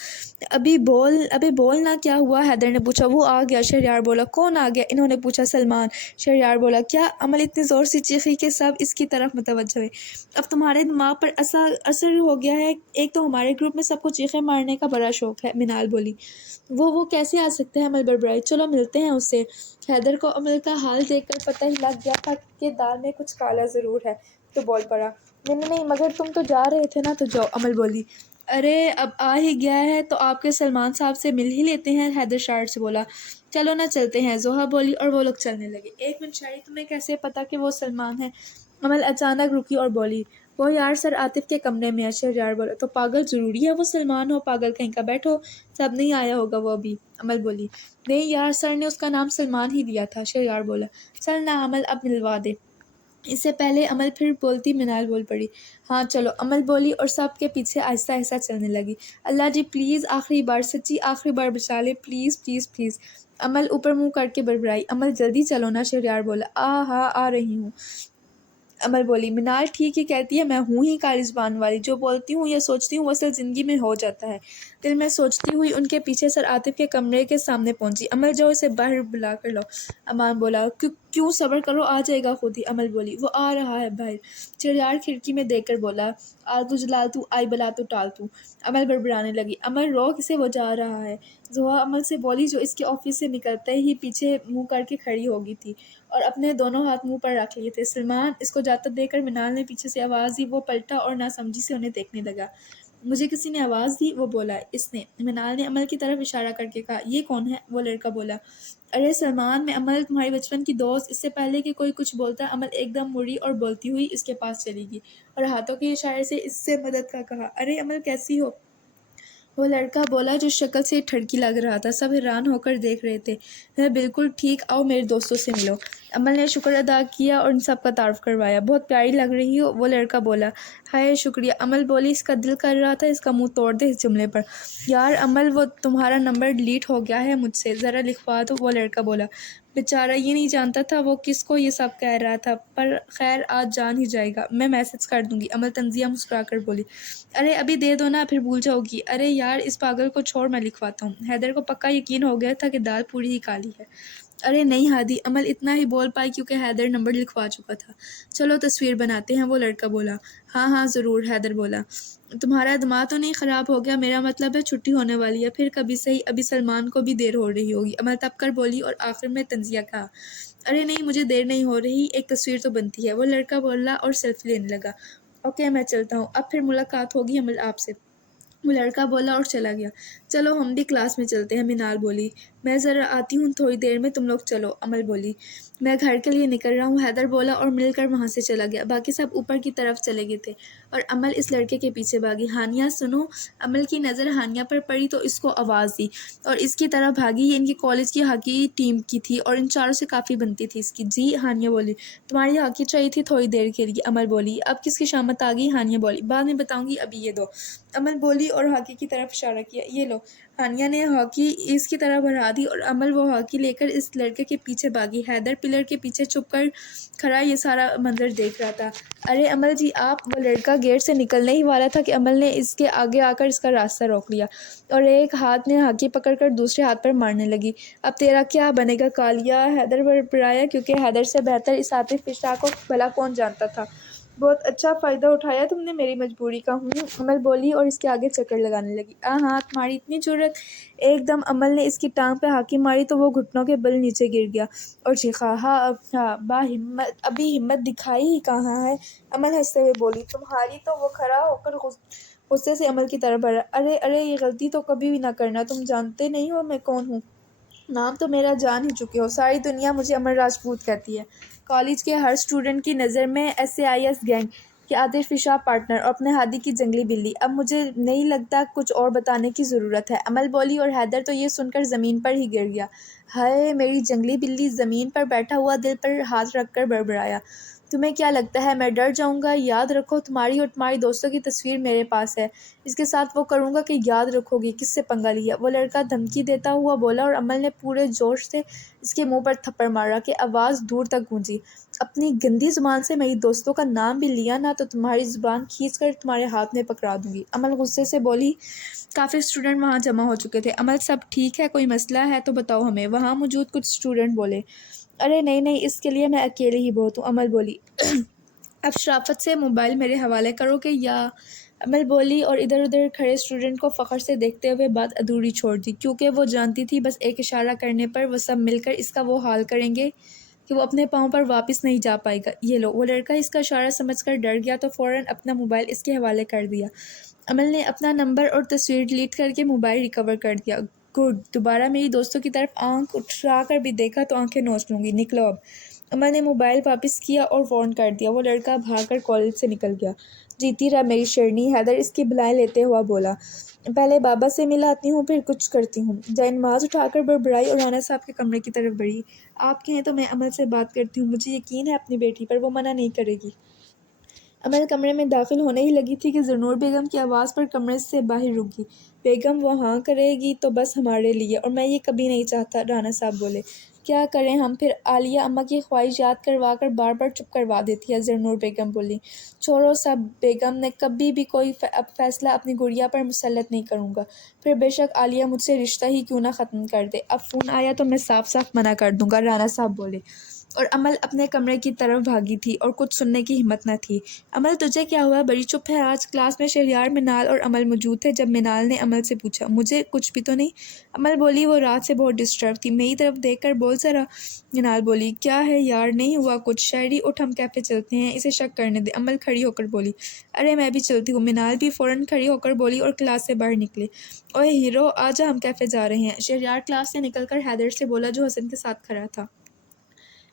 ابھی بول نہ، کیا ہوا؟ حیدر نے پوچھا۔ وہ آ گیا، شہریار بولا۔ کون آ گیا؟ انہوں نے پوچھا۔ سلمان، شہریار بولا۔ کیا؟ عمل اتنی زور سے چیخی کہ سب اس کی طرف متوجہ ہوئے۔ اب تمہارے دماغ پر اثر ہو گیا ہے، ایک تو ہمارے گروپ میں سب کو چیخیں مارنے کا بڑا شوق ہے، منال بولی۔ وہ کیسے آ سکتے ہیں؟ عمل بڑبڑائی۔ چلو ملتے ہیں اس سے۔ حیدر کو عمل کا حال دیکھ کر پتہ ہی لگ گیا تھا کہ دال میں کچھ کالا ضرور ہے، تو بول پڑا۔ نہیں مگر تم تو جا رہے تھے نا، تو جاؤ، عمل بولی۔ ارے اب آ ہی گیا ہے تو آپ کے سلمان صاحب سے مل ہی لیتے ہیں، حیدر شاعر سے بولا۔ چلو نہ چلتے ہیں، زحا بولی، اور وہ لوگ چلنے لگے۔ ایک منٹ شاعری، تمہیں کیسے پتا کہ وہ سلمان ہے؟ عمل اچانک رکی اور بولی۔ وہ یار سر عاطف کے کمرے میں ہے، شہریار بولا۔ تو پاگل ضروری ہے وہ سلمان ہو؟ پاگل کہیں کا، بیٹھو، سب نہیں آیا ہوگا وہ ابھی، عمل بولی۔ نہیں یار، سر نے اس کا نام سلمان ہی دیا تھا، شہریار بولا۔ چل نہ عمل، اب ملوا دے۔ اس سے پہلے عمل پھر بولتی منال بول پڑی۔ ہاں چلو، عمل بولی اور سب کے پیچھے آہستہ آہستہ چلنے لگی۔ اللہ جی پلیز آخری بار، سچی آخری بار بچا لے، پلیز پلیز پلیز۔ عمل اوپر منہ کر کے بڑبڑائی۔ عمل جلدی چلو نا، شہریار بولا۔ ہاں آ رہی ہوں۔ عمل بولی منال ٹھیک ہی کہتی ہے، میں ہوں ہی کالی زبان والی، جو بولتی ہوں یا سوچتی ہوں وہ اصل زندگی میں ہو جاتا ہے۔ دل میں سوچتی ہوئی ان کے پیچھے سر عاطف کے کمرے کے سامنے پہنچی۔ عمل جو اسے باہر بلا کر لاؤ۔ امان بولا کیوں صبر کرو، آ جائے گا خود ہی۔ عمل بولی وہ آ رہا ہے باہر۔ شہریار کھڑکی میں دیکھ کر بولا آلتو جلال تو آئی بلا تو ٹال تو۔ عمل بڑبڑانے لگی۔ عمل روک اسے، وہ جا رہا ہے۔ زحا عمل سے بولی جو اس کے آفس سے نکلتے ہی پیچھے منہ کر کے کھڑی ہو گئی تھی اور اپنے دونوں ہاتھ منہ پر رکھ لیے تھے۔ سلمان اس کو جاتا دیکھ کر منال نے پیچھے سے آواز دی۔ وہ پلٹا اور ناسمجھی سے انہیں دیکھنے لگا۔ مجھے کسی نے آواز دی، وہ بولا۔ اس نے۔ منال نے عمل کی طرف اشارہ کر کے کہا یہ کون ہے؟ وہ لڑکا بولا ارے سلمان، میں عمل، تمہاری بچپن کی دوست۔ اس سے پہلے کہ کوئی کچھ بولتا عمل ایک دم مڑی اور بولتی ہوئی اس کے پاس چلی گئی اور ہاتھوں کے اشارے سے اس سے مدد کا کہا۔ ارے عمل کیسی ہو؟ وہ لڑکا بولا جو شکل سے ٹھڑکی لگ رہا تھا۔ سب حیران ہو کر دیکھ رہے تھے۔ میں بالکل ٹھیک، آؤ میرے دوستوں سے ملو۔ عمل نے شکر ادا کیا اور ان سب کا تعارف کروایا۔ بہت پیاری لگ رہی ہو، وہ لڑکا بولا۔ ہائے شکریہ، عمل بولی۔ اس کا دل کر رہا تھا اس کا منہ توڑ دے اس جملے پر۔ یار عمل، وہ تمہارا نمبر ڈیلیٹ ہو گیا ہے مجھ سے، ذرا لکھوا دو، وہ لڑکا بولا۔ بیچارہ یہ نہیں جانتا تھا وہ کس کو یہ سب کہہ رہا تھا، پر خیر آج جان ہی جائے گا، میں میسج کر دوں گی۔ عمل تنزیہ مسکرا کر بولی۔ ارے ابھی دے دو نا، پھر بھول جاؤ گی۔ ارے یار اس پاگل کو چھوڑ، میں لکھواتا ہوں۔ حیدر کو پکا یقین ہو گیا تھا کہ دال پوری ہی کالی ہے۔ ارے نہیں ہادی، عمل اتنا ہی بول پائی کیونکہ حیدر نمبر لکھوا چکا تھا۔ چلو تصویر بناتے ہیں، وہ لڑکا بولا۔ ہاں ضرور، حیدر بولا۔ تمہارا دماغ تو نہیں خراب ہو گیا؟ میرا مطلب ہے چھٹی ہونے والی ہے، پھر کبھی صحیح، ابھی سلمان کو بھی دیر ہو رہی ہوگی۔ عمل تب کر بولی اور آخر میں تنزیہ کہا ارے نہیں مجھے دیر نہیں ہو رہی، ایک تصویر تو بنتی ہے۔ وہ لڑکا بولا اور سیلفی لینے لگا۔ اوکے میں چلتا ہوں، اب پھر ملاقات ہوگی عمل آپ سے، وہ لڑکا بولا اور چلا گیا۔ چلو ہم بھی کلاس میں چلتے ہیں، منال بولی۔ میں ذرا آتی ہوں تھوڑی دیر میں، تم لوگ چلو، عمل بولی۔ میں گھر کے لیے نکل رہا ہوں، حیدر بولا اور مل کر وہاں سے چلا گیا۔ باقی سب اوپر کی طرف چلے گئے تھے اور عمل اس لڑکے کے پیچھے بھاگی۔ ہانیہ سنو، عمل کی نظر ہانیہ پر پڑی تو اس کو آواز دی اور اس کی طرف بھاگی۔ یہ ان کی کالج کی ہاکی ٹیم کی تھی اور ان چاروں سے کافی بنتی تھی اس کی۔ جی، ہانیہ بولی۔ تمہاری ہاکی چاہیے تھی تھوڑی دیر کے لیے، عمل بولی۔ اب کس کی شامت آ گئی؟ ہانیہ بولی۔ بعد میں بتاؤں گی، ابھی یہ دو، عمل بولی اور ہاکی کی طرف اشارہ کیا۔ یہ لو۔ ہانیہ نے ہاکی اس کی طرف بڑھا دی اور عمل وہ ہاکی لے کر اس لڑکے کے پیچھے بھاگی۔ حیدر پلر کے پیچھے چھپ کر کھڑا یہ سارا منظر دیکھ رہا تھا۔ ارے عمل جی آپ، وہ لڑکا گیٹ سے نکلنے ہی والا تھا کہ عمل نے اس کے آگے آ کر اس کا راستہ روک لیا اور ایک ہاتھ نے ہاکی پکڑ کر دوسرے ہاتھ پر مارنے لگی۔ اب تیرا کیا بنے گا کالیا؟ حیدر بڑبڑایا، کیونکہ حیدر سے بہتر اس عاطف فشاں کو بھلا کون جانتا تھا۔ بہت اچھا فائدہ اٹھایا تم نے میری مجبوری کا۔ عمل بولی اور اس کے آگے چکر لگانے لگی۔ ہاں تمہاری اتنی جرأت؟ ایک دم عمل نے اس کی ٹانگ پہ ہاکی ماری تو وہ گھٹنوں کے بل نیچے گر گیا اور چیخا۔ ہاں با ہمت، ابھی ہمت دکھائی ہی کہاں ہے؟ عمل ہنستے ہوئے بولی۔ تمہاری تو وہ کھڑا ہو کر غصے سے عمل کی طرف بڑھا۔ ارے یہ غلطی تو کبھی بھی نہ کرنا، تم جانتے نہیں ہو میں کون ہوں؟ نام تو میرا جان ہی چکے ہو، ساری دنیا مجھے عمل راجپوت کہتی ہے، کالج کے ہر اسٹوڈنٹ کی نظر میں SAIS گینگ کے عاطف فشاں پارٹنر اور اپنے ہادی کی جنگلی بلی۔ اب مجھے نہیں لگتا کچھ اور بتانے کی ضرورت ہے، عمل بولی اور حیدر تو یہ سن کر زمین پر ہی گر گیا۔ ہائے میری جنگلی بلی، زمین پر بیٹھا ہوا دل پر ہاتھ رکھ کر بڑبڑایا۔ تمہیں کیا لگتا ہے میں ڈر جاؤں گا؟ یاد رکھو تمہاری اور تمہاری دوستوں کی تصویر میرے پاس ہے، اس کے ساتھ وہ کروں گا کہ یاد رکھو گی کس سے پنگا لیا، وہ لڑکا دھمکی دیتا ہوا بولا اور عمل نے پورے جوش سے اس کے منہ پر تھپڑ مارا کہ آواز دور تک گونجی۔ اپنی گندی زبان سے میری دوستوں کا نام بھی لیا نا تو تمہاری زبان کھینچ کر تمہارے ہاتھ میں پکڑا دوں گی، عمل غصے سے بولی۔ کافی اسٹوڈنٹ وہاں جمع ہو چکے تھے۔ عمل سب ٹھیک ہے؟ کوئی مسئلہ ہے تو بتاؤ ہمیں، وہاں موجود کچھ اسٹوڈنٹ بولے۔ ارے نہیں اس کے لیے میں اکیلے ہی بہت ہوں، عمل بولی۔ اب شرافت سے موبائل میرے حوالے کرو کہ یا، عمل بولی اور ادھر ادھر کھڑے اسٹوڈنٹ کو فخر سے دیکھتے ہوئے بات ادھوری چھوڑ دی، کیونکہ وہ جانتی تھی بس ایک اشارہ کرنے پر وہ سب مل کر اس کا وہ حال کریں گے کہ وہ اپنے پاؤں پر واپس نہیں جا پائے گا۔ یہ لو، وہ لڑکا اس کا اشارہ سمجھ کر ڈر گیا تو فوراً اپنا موبائل اس کے حوالے کر دیا۔ عمل نے اپنا نمبر اور تصویر ڈیلیٹ کر کے موبائل ریکور کر دیا۔ گڈ، دوبارہ میری دوستوں کی طرف آنکھ اٹھا کر بھی دیکھا تو آنکھیں نوچ لوں گی، نکلو اب۔ امن نے موبائل واپس کیا اور فون کر دیا۔ وہ لڑکا بھاگ کر کالج سے نکل گیا۔ جیتی رہ میری شیرنی، حیدر اس کی بلائیں لیتے ہوا بولا۔ پہلے بابا سے مل آتی ہوں پھر کچھ کرتی ہوں۔ جائے نماز اٹھا کر بڑبڑائی اور رانا صاحب کے کمرے کی طرف بڑھی۔ آپ کہیں تو میں امل سے بات کرتی ہوں، مجھے یقین ہے اپنی بیٹی پر، وہ منع نہیں کرے گی۔ امل کمرے میں داخل ہونے ہی لگی تھی کہ زرنور بیگم کی آواز پر کمرے سے باہر رک گئی۔ بیگم وہ ہاں کرے گی تو بس ہمارے لیے، اور میں یہ کبھی نہیں چاہتا، رانا صاحب بولے۔ کیا کریں ہم پھر، عالیہ اماں کی خواہش یاد کروا کر بار بار چپ کروا دیتی ہے، زرنور بیگم بولی۔ چھوڑو سب، بیگم نے کبھی بھی کوئی فیصلہ اپنی گڑیا پر مسلط نہیں کروں گا، پھر بے شک عالیہ مجھ سے رشتہ ہی کیوں نہ ختم کر دے، اب فون آیا تو میں صاف صاف منع کر دوں گا، رانا صاحب بولے۔ اور امل اپنے کمرے کی طرف بھاگی تھی اور کچھ سننے کی ہمت نہ تھی۔ امل تجھے کیا ہوا، بڑی چپ ہے آج؟ کلاس میں شہریار، منال اور امل موجود تھے۔ جب منال نے امل سے پوچھا، مجھے کچھ بھی تو نہیں؟ امل بولی، وہ رات سے بہت ڈسٹرب تھی، میری طرف دیکھ کر بول ذرا۔ منال بولی، کیا ہے یار، نہیں ہوا کچھ، شاعری اٹھ ہم کیفے چلتے ہیں، اسے شک کرنے دے۔ امل کھڑی ہو کر بولی، ارے میں بھی چلتی ہوں۔ منال بھی فوراً کھڑی ہو کر بولی اور کلاس سے باہر نکلے۔ اوے ہیرو، آجا ہم کیفے جا رہے ہیں۔ شہریار کلاس سے نکل کر حیدر سے بولا جو حسن کے ساتھ کھڑا تھا،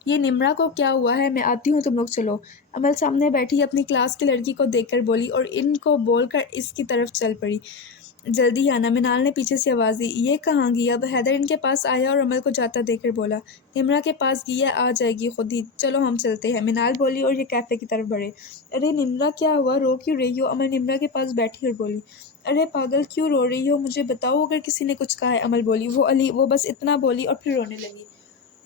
یہ نمرہ کو کیا ہوا ہے، میں آتی ہوں تم لوگ چلو۔ امل سامنے بیٹھی اپنی کلاس کی لڑکی کو دیکھ کر بولی اور ان کو بول کر اس کی طرف چل پڑی۔ جلدی آنا، منال نے پیچھے سے آواز دی۔ یہ کہاں گئی اب؟ حیدر ان کے پاس آیا اور امل کو جاتا دیکھ کر بولا، نمرہ کے پاس گئی ہے، آ جائے گی خود ہی، چلو ہم چلتے ہیں، منال بولی اور یہ کیفے کی طرف بڑھے۔ ارے نمرہ کیا ہوا، رو کیوں رہی ہو؟ امل نمرہ کے پاس بیٹھی اور بولی۔ ارے پاگل کیوں رو رہی ہو، مجھے بتاؤ اگر کسی نے کچھ کہا ہے۔ امل بولی، وہ علی، وہ بس اتنا بولی اور پھر رونے لگی۔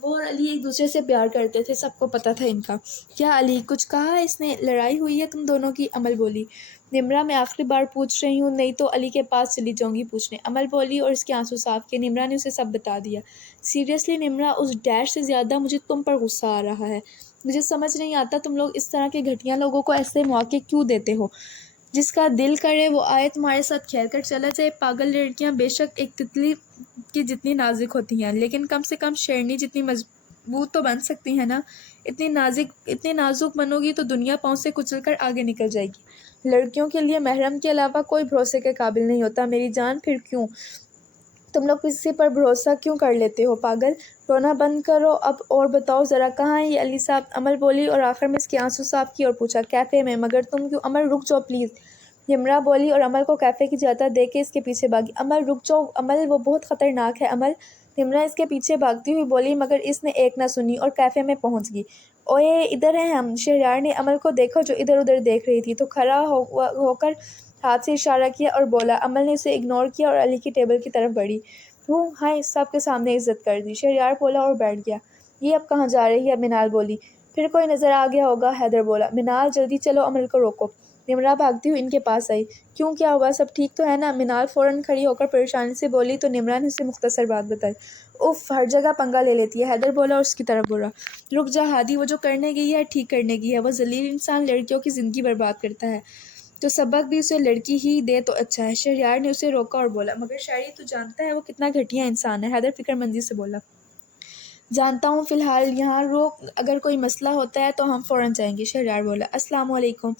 وہ اور علی ایک دوسرے سے پیار کرتے تھے، سب کو پتہ تھا ان کا۔ کیا علی، کچھ کہا اس نے، لڑائی ہوئی ہے تم دونوں کی؟ امل بولی، نمرہ میں آخری بار پوچھ رہی ہوں، نہیں تو علی کے پاس چلی جاؤں گی پوچھنے، امل بولی اور اس کے آنسو صاف کیے۔ نمرہ نے اسے سب بتا دیا۔ سیریسلی نمرہ، اس ڈیش سے زیادہ مجھے تم پر غصہ آ رہا ہے، مجھے سمجھ نہیں آتا تم لوگ اس طرح کے گھٹیا لوگوں کو ایسے مواقع کیوں دیتے ہو، جس کا دل کرے وہ آئے تمہارے ساتھ کھیل کر چلا جائے۔ پاگل لڑکیاں بے شک ایک تتلی کی جتنی نازک ہوتی ہیں، لیکن کم سے کم شیرنی جتنی مضبوط تو بن سکتی ہیں نا، اتنی نازک بنو گی تو دنیا پاؤں سے کچل کر آگے نکل جائے گی۔ لڑکیوں کے لیے محرم کے علاوہ کوئی بھروسے کے قابل نہیں ہوتا میری جان، پھر کیوں تم لوگ کسی پر بھروسہ کیوں کر لیتے ہو؟ پاگل، رونا بند کرو اب اور بتاؤ ذرا کہاں ہے یہ علی صاحب؟ امل بولی اور آخر میں اس کے آنسو صاف کیے اور پوچھا، کیفے میں، مگر تم کیوں؟ امل رک جاؤ پلیز، نمرہ بولی اور امل کو کیفے کی جاتا دیکھ کے اس کے پیچھے بھاگی۔ امل رک جاؤ، امل وہ بہت خطرناک ہے امل، نمرہ اس کے پیچھے بھاگتی ہوئی بولی، مگر اس نے ایک نہ سنی اور کیفے میں پہنچ گئی۔ اوئے ادھر ہیں ہم۔ شہریار نے امل کو دیکھا جو ادھر ادھر دیکھ رہی تھی تو کھڑا ہو کر ہاتھ سے اشارہ کیا اور بولا۔ امل نے اسے اگنور کیا اور علی کی ٹیبل کی طرف بڑھی۔ ہائے، سب کے سامنے عزت کر دی، شہریار بولا اور بیٹھ گیا۔ یہ اب کہاں جا رہی ہے؟ منال بولی۔ پھر کوئی نظر آ گیا ہوگا، حیدر بولا۔ منال جلدی چلو، امل کو روکو۔ نمرہ بھاگتی ہوئی ان کے پاس آئی۔ کیوں، کیا ہوا، سب ٹھیک تو ہے نا؟ منال فوراً کھڑی ہو کر پریشانی سے بولی تو نمرہ نے اسے مختصر بات بتائی۔ اف، ہر جگہ پنگا لے لیتی ہے، حیدر بولا اور اس کی طرف بولا۔ رک جا ہادی، وہ جو کرنے گئی ہے ٹھیک کرنے گئی ہے، وہ ذلیل انسان لڑکیوں کی زندگی برباد کرتا ہے تو سبق بھی اسے لڑکی ہی دے تو اچھا ہے۔ شہریار نے اسے روکا اور بولا، مگر شاعری تو جانتا ہے وہ کتنا گھٹیا انسان ہے، حیدر فکر مندی سے بولا۔ جانتا ہوں، فی الحال یہاں روک، اگر کوئی مسئلہ ہوتا ہے تو ہم فوراً جائیں گے۔ شہریار بولا، السلام علیکم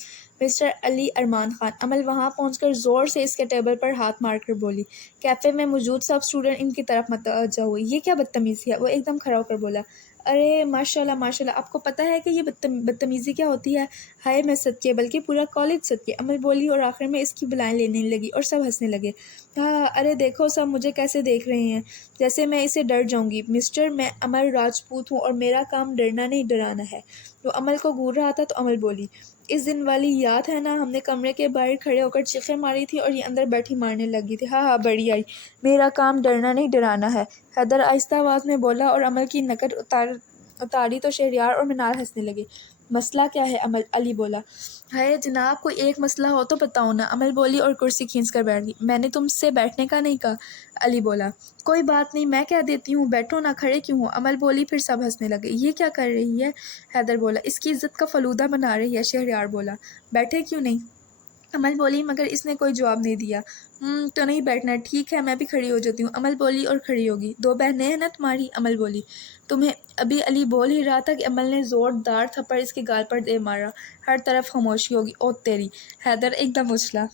مسٹر علی ارمان خان۔ امل وہاں پہنچ کر زور سے اس کے ٹیبل پر ہاتھ مار کر بولی۔ کیفے میں موجود سب اسٹوڈنٹ ان کی طرف متوجہ ہوئے۔ یہ کیا بدتمیزی ہے؟ وہ ایک دم کھڑا ہو کر بولا۔ ارے ماشاءاللہ ماشاءاللہ، آپ کو پتہ ہے کہ یہ بدتمیزی کیا ہوتی ہے؟ ہائے میں صدقے، بلکہ پورا کالج صدقے، امل بولی اور آخر میں اس کی بلائیں لینے لگی اور سب ہنسنے لگے۔ ہاں، ارے دیکھو سب مجھے کیسے دیکھ رہے ہیں، جیسے میں اسے ڈر جاؤں گی۔ مسٹر، میں امل راجپوت ہوں اور میرا کام ڈرنا نہیں ڈرانا ہے۔ وہ امل کو گھور رہا تھا تو امل بولی، اس دن والی یاد ہے نا، ہم نے کمرے کے باہر کھڑے ہو کر چیخیں ماری تھی اور یہ اندر بیٹھی مارنے لگی تھی۔ ہاں ہاں، بڑی آئی، میرا کام ڈرنا نہیں ڈرانا ہے، حیدر آہستہ آواز میں بولا اور امل کی نکٹ اتاری تو شہریار اور منال ہنسنے لگے۔ مسئلہ کیا ہے؟ علی بولا۔ ہائے جناب، کوئی ایک مسئلہ ہو تو بتاؤ نا، امل بولی اور کرسی کھینچ کر بیٹھ گئی۔ میں نے تم سے بیٹھنے کا نہیں کہا، علی بولا۔ کوئی بات نہیں، میں کہہ دیتی ہوں، بیٹھو نا، کھڑے کیوں ہو؟ امل بولی۔ پھر سب ہنسنے لگے۔ یہ کیا کر رہی ہے؟ حیدر بولا۔ اس کی عزت کا فلودہ بنا رہی ہے۔ شہریار بولا۔ بیٹھے کیوں نہیں؟ امل بولی، مگر اس نے کوئی جواب نہیں دیا۔ تو نہیں بیٹھنا، ٹھیک ہے میں بھی کھڑی ہو جاتی ہوں، امل بولی اور کھڑی ہوگی۔ دو بہنیں ہیں نا تمہاری؟ امل بولی۔ تمہیں ابھی علی بول ہی رہا تھا کہ امل نے زوردار تھپڑ اس کے گال پر دے مارا۔ ہر طرف خاموشی ہوگی۔ او تیری، حیدر ایک دم اچھلا۔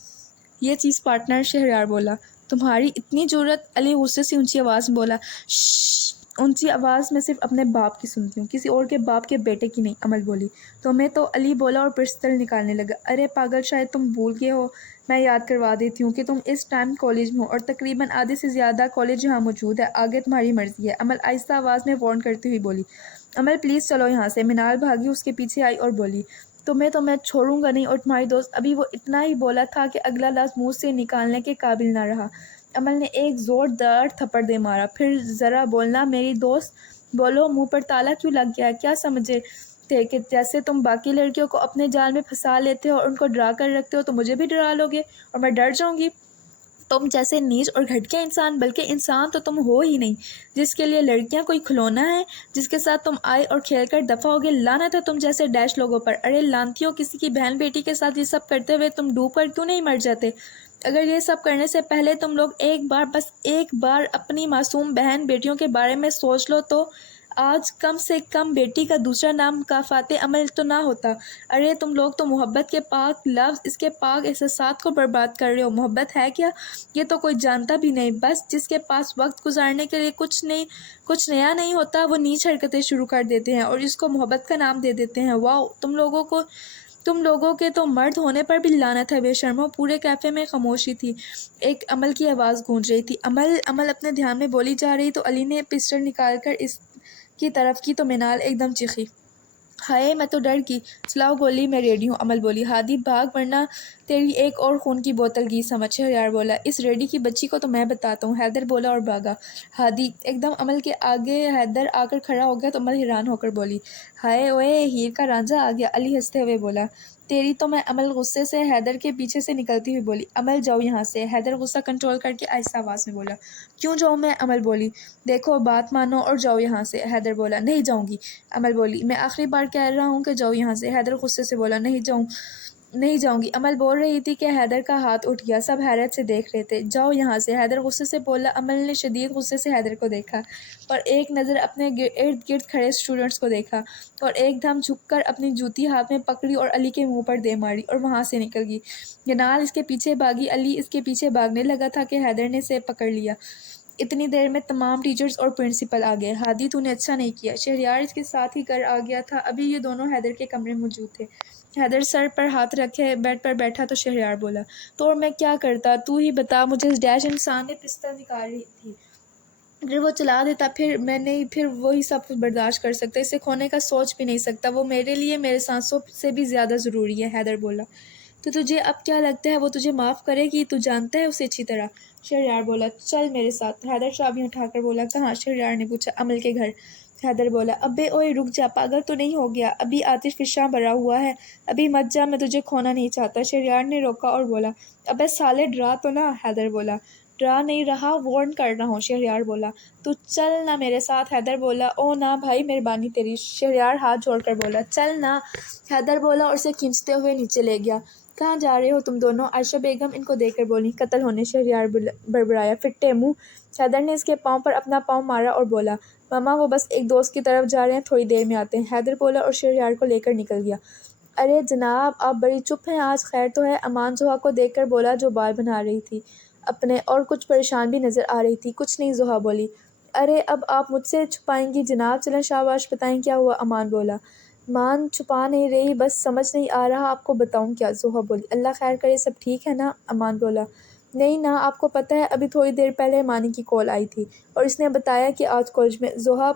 یہ چیز پارٹنر، شہریار بولا۔ تمہاری اتنی جرأت، علی غصے سے اونچی آواز میں بولا۔ شش، اونچی آواز میں صرف اپنے باپ کی سنتی ہوں، کسی اور کے باپ کے بیٹے کی نہیں، عمل بولی۔ تمہیں تو علی بولا اور پستل نکالنے لگا۔ ارے پاگل، شاید تم بھول گئے ہو، میں یاد کروا دیتی ہوں کہ تم اس ٹائم کالج میں ہو اور تقریباً آدھے سے زیادہ کالج یہاں موجود ہے، آگے تمہاری مرضی ہے۔ عمل آہستہ آواز میں وارن کرتی ہوئی بولی۔ عمل پلیز چلو یہاں سے۔ منال بھاگی اس کے پیچھے آئی اور بولی تمہیں تو میں چھوڑوں گا نہیں، اور تمہاری دوست ابھی وہ اتنا ہی بولا تھا کہ اگلا لفظ منہ سے نکالنے کے قابل نہ رہا۔ عمل نے ایک زوردار تھپڑ دے مارا۔ پھر ذرا بولنا میری دوست، بولو منہ پر تالا کیوں لگ گیا ہے؟ کیا سمجھے تھے کہ جیسے تم باقی لڑکیوں کو اپنے جال میں پھنسا لیتے ہو اور ان کو ڈرا کر رکھتے ہو تو مجھے بھی ڈرا لو گے اور میں ڈر جاؤں گی؟ تم جیسے نیچ اور گھٹکے انسان، بلکہ انسان تو تم ہو ہی نہیں، جس کے لیے لڑکیاں کوئی کھلونا ہے، جس کے ساتھ تم آئے اور کھیل کر دفع ہوگے۔ لعنت ہے تم جیسے ڈیش لوگوں پر۔ ارے لعنتیوں، کسی کی بہن بیٹی کے ساتھ یہ سب کرتے ہوئے تم ڈوب کر کیوں نہیں مر جاتے؟ اگر یہ سب کرنے سے پہلے تم لوگ ایک بار، بس ایک بار اپنی معصوم بہن بیٹیوں کے بارے میں سوچ لو تو آج کم سے کم بیٹی کا دوسرا نام مکافات عمل تو نہ ہوتا۔ ارے تم لوگ تو محبت کے پاک لفظ، اس کے پاک احساسات کو برباد کر رہے ہو۔ محبت ہے کیا؟ یہ تو کوئی جانتا بھی نہیں۔ بس جس کے پاس وقت گزارنے کے لیے کچھ نیا نہیں ہوتا، وہ نیچ حرکتیں شروع کر دیتے ہیں اور اس کو محبت کا نام دے دیتے ہیں۔ واؤ، تم لوگوں کے تو مرد ہونے پر بھی لعنت ہے، بے شرمو۔ پورے کیفے میں خاموشی تھی۔ ایک عمل کی آواز گونج رہی تھی، عمل اپنے دھیان میں بولی جا رہی تو علی نے پسٹل نکال کر اس کی طرف کی تو منال ایک دم چیخی۔ ہائے، میں تو ڈر گئی۔ چلاؤ گولی، میں ریڈی ہوں، عمل بولی۔ ہادی بھاگ ورنہ تیری ایک اور خون کی بوتل گی سمجھ، شہریار بولا۔ اس ریڈی کی بچی کو تو میں بتاتا ہوں، حیدر بولا اور بھاگا۔ ہادی ایک دم عمل کے آگے حیدر آ کر کھڑا ہو گیا تو عمل حیران ہو کر بولی ہائے اوئے، ہیر کا رانجھا آ گیا۔ علی ہنستے ہوئے بولا تیری تو میں۔ عمل غصے سے حیدر کے پیچھے سے نکلتی ہوئی بولی عمل جاؤ یہاں سے۔ حیدر غصہ کنٹرول کر کے آہستہ آواز میں بولا کیوں جاؤں میں؟ عمل بولی دیکھو بات مانو اور جاؤ یہاں سے۔ حیدر بولا نہیں جاؤں گی۔ عمل بولی میں آخری بار کہہ رہا ہوں کہ جاؤ یہاں سے۔ حیدر غصے سے بولا نہیں جاؤں گی۔ عمل بول رہی تھی کہ حیدر کا ہاتھ اٹھ گیا، سب حیرت سے دیکھ رہے تھے۔ جاؤ یہاں سے، حیدر غصے سے بولا۔ عمل نے شدید غصے سے حیدر کو دیکھا اور ایک نظر اپنے ارد گرد کھڑے اسٹوڈنٹس کو دیکھا اور ایک دم جھک کر اپنی جوتی ہاتھ میں پکڑی اور علی کے منہ پر دے ماری اور وہاں سے نکل گئی۔ منال اس کے پیچھے بھاگی، علی اس کے پیچھے بھاگنے لگا تھا کہ حیدر نے اسے پکڑ لیا۔ اتنی دیر میں تمام ٹیچرز اور پرنسپل آ گئے۔ ہادی تو نے اچھا نہیں کیا، شہریار اس کے ساتھ ہی گھر آ گیا تھا۔ ابھی یہ دونوں حیدر کے کمرے میں موجود تھے۔ حیدر سر پر ہاتھ رکھے بیڈ پر بیٹھا تو شہریار بولا تو اور میں کیا کرتا؟ تو ہی بتا مجھے۔ اس ڈیش انسان نے پستل نکالی تھی، اگر وہ چلا دیتا پھر وہی سب کچھ برداشت کر سکتا، اسے کھونے کا سوچ بھی نہیں سکتا۔ وہ میرے لیے میرے سانسوں سے بھی زیادہ ضروری ہے، حیدر بولا۔ تو تجھے اب کیا لگتا ہے وہ تجھے معاف کرے گی؟ تو جانتا ہے اسے اچھی طرح۔ شہریار بولا چل میرے ساتھ۔ حیدر چابیاں اٹھا کر بولا کہاں؟ شہریار نے پوچھا۔ عمل کے گھر۔ حیدر بولا ابے اوئے رک جا، پاگل تو نہیں ہو گیا؟ ابھی آتش فشاں بھرا ہوا ہے، ابھی مت جا، میں تجھے کھونا نہیں چاہتا۔ شہریار نے روکا اور بولا ابے سالے ڈرا تو نہ۔ حیدر بولا ڈرا نہیں رہا، وارن کر رہا ہوں۔ شہریار بولا تو چل نہ میرے ساتھ۔ حیدر بولا او نہ بھائی، مہربانی تیری۔ شہریار ہاتھ جوڑ کر بولا چل نہ۔ حیدر بولا اور اسے کھینچتے ہوئے نیچے لے گیا۔ کہاں جا رہے ہو تم دونوں؟ عائشہ بیگم ان کو دیکھ کر بولی قتل ہونے۔ شہریار بڑبڑایا فٹے منہ۔ حیدر نے اس کے پاؤں پر اپنا پاؤں مارا اور بولا ماما وہ بس ایک دوست کی طرف جا رہے ہیں، تھوڑی دیر میں آتے ہیں۔ حیدر بولا اور شہریار کو لے کر نکل گیا۔ ارے جناب آپ بڑی چپ ہیں آج، خیر تو ہے؟ امان زحا کو دیکھ کر بولا جو بال بنا رہی تھی اپنے اور کچھ پریشان بھی نظر آ رہی تھی۔ کچھ نہیں، زحا بولی۔ ارے اب آپ مجھ سے چھپائیں گی جناب؟ چلیں شاباش بتائیں کیا ہوا؟ امان بولا مان چھپا نہیں رہی، بس سمجھ نہیں آ رہا آپ کو بتاؤں کیا؟ زحا بولی اللہ خیر کرے، سب ٹھیک ہے نا؟ امان بولا نہیں نا، آپ کو پتہ ہے ابھی تھوڑی دیر پہلے مانی کی کال آئی تھی اور اس نے بتایا کہ آج کالج میں۔ زحا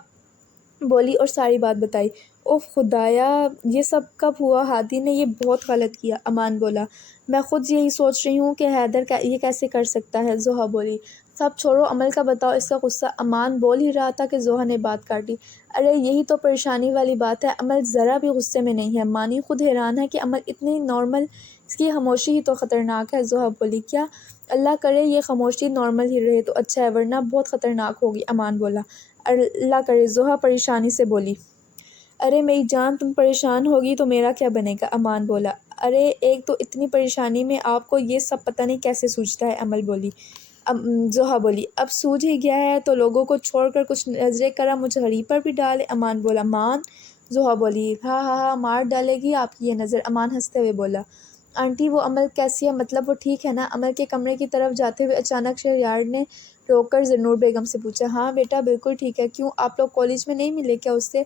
بولی اور ساری بات بتائی۔ اوف خدایا، یہ سب کب ہوا؟ ہادی نے یہ بہت غلط کیا۔ امان بولا میں خود یہی سوچ رہی ہوں کہ حیدر یہ کیسے کر سکتا ہے۔ زحا بولی سب چھوڑو، عمل کا بتاؤ، اس کا غصہ۔ امان بول ہی رہا تھا کہ زحا نے بات کاٹی۔ ارے یہی تو پریشانی والی بات ہے، عمل ذرا بھی غصے میں نہیں ہے۔ مانی خود حیران ہے کہ عمل اتنی نارمل، اس کی خاموشی ہی تو خطرناک ہے۔ زحا بولی کیا؟ اللہ کرے یہ خاموشی نارمل ہی رہے تو اچھا ہے، ورنہ بہت خطرناک ہوگی۔ امان بولا اللہ کرے۔ زحا پریشانی سے بولی ارے میری جان، تم پریشان ہوگی تو میرا کیا بنے گا؟ امان بولا ارے ایک تو اتنی پریشانی میں آپ کو یہ سب پتہ نہیں کیسے سوجتا ہے۔ عمل بولی زحا بولی اب سوجھ ہی گیا ہے تو لوگوں کو چھوڑ کر کچھ نظریں کرم مجھ ہری پر بھی ڈالے۔ امان بولا مان۔ زحا بولی ہاں مار ڈالے گی آپ کی یہ نظر۔ امان ہنستے ہوئے بولا آنٹی وہ عمل کیسی ہے؟ مطلب وہ ٹھیک ہے نا؟ عمل کے کمرے کی طرف جاتے ہوئے اچانک شہریار نے روک کر زرنور بیگم سے پوچھا۔ ہاں بیٹا بالکل ٹھیک ہے۔ کیوں آپ لوگ کالج میں نہیں ملے کیا اس سے؟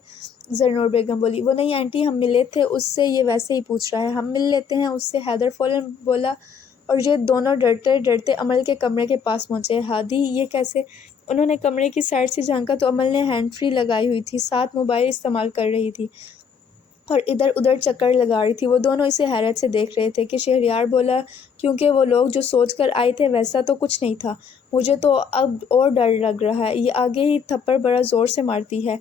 زرنور بیگم بولی۔ وہ نہیں آنٹی، ہم ملے تھے اس سے، یہ ویسے ہی پوچھ رہا ہے، ہم مل لیتے ہیں اس سے، حیدر فوراً بولا، اور یہ دونوں ڈرتے ڈرتے عمل کے کمرے کے پاس پہنچے۔ ہادی یہ کیسے؟ انہوں نے کمرے کی سائڈ سے جھانکا تو عمل نے ہینڈ فری لگائی ہوئی تھی، ساتھ موبائل استعمال کر رہی تھی اور ادھر ادھر چکر لگا رہی تھی۔ وہ دونوں اسے حیرت سے دیکھ رہے تھے کہ شہریار بولا، کیونکہ وہ لوگ جو سوچ کر آئے تھے ویسا تو کچھ نہیں تھا، مجھے تو اب اور ڈر لگ رہا ہے، یہ آگے ہی تھپڑ بڑا زور سے مارتی ہے۔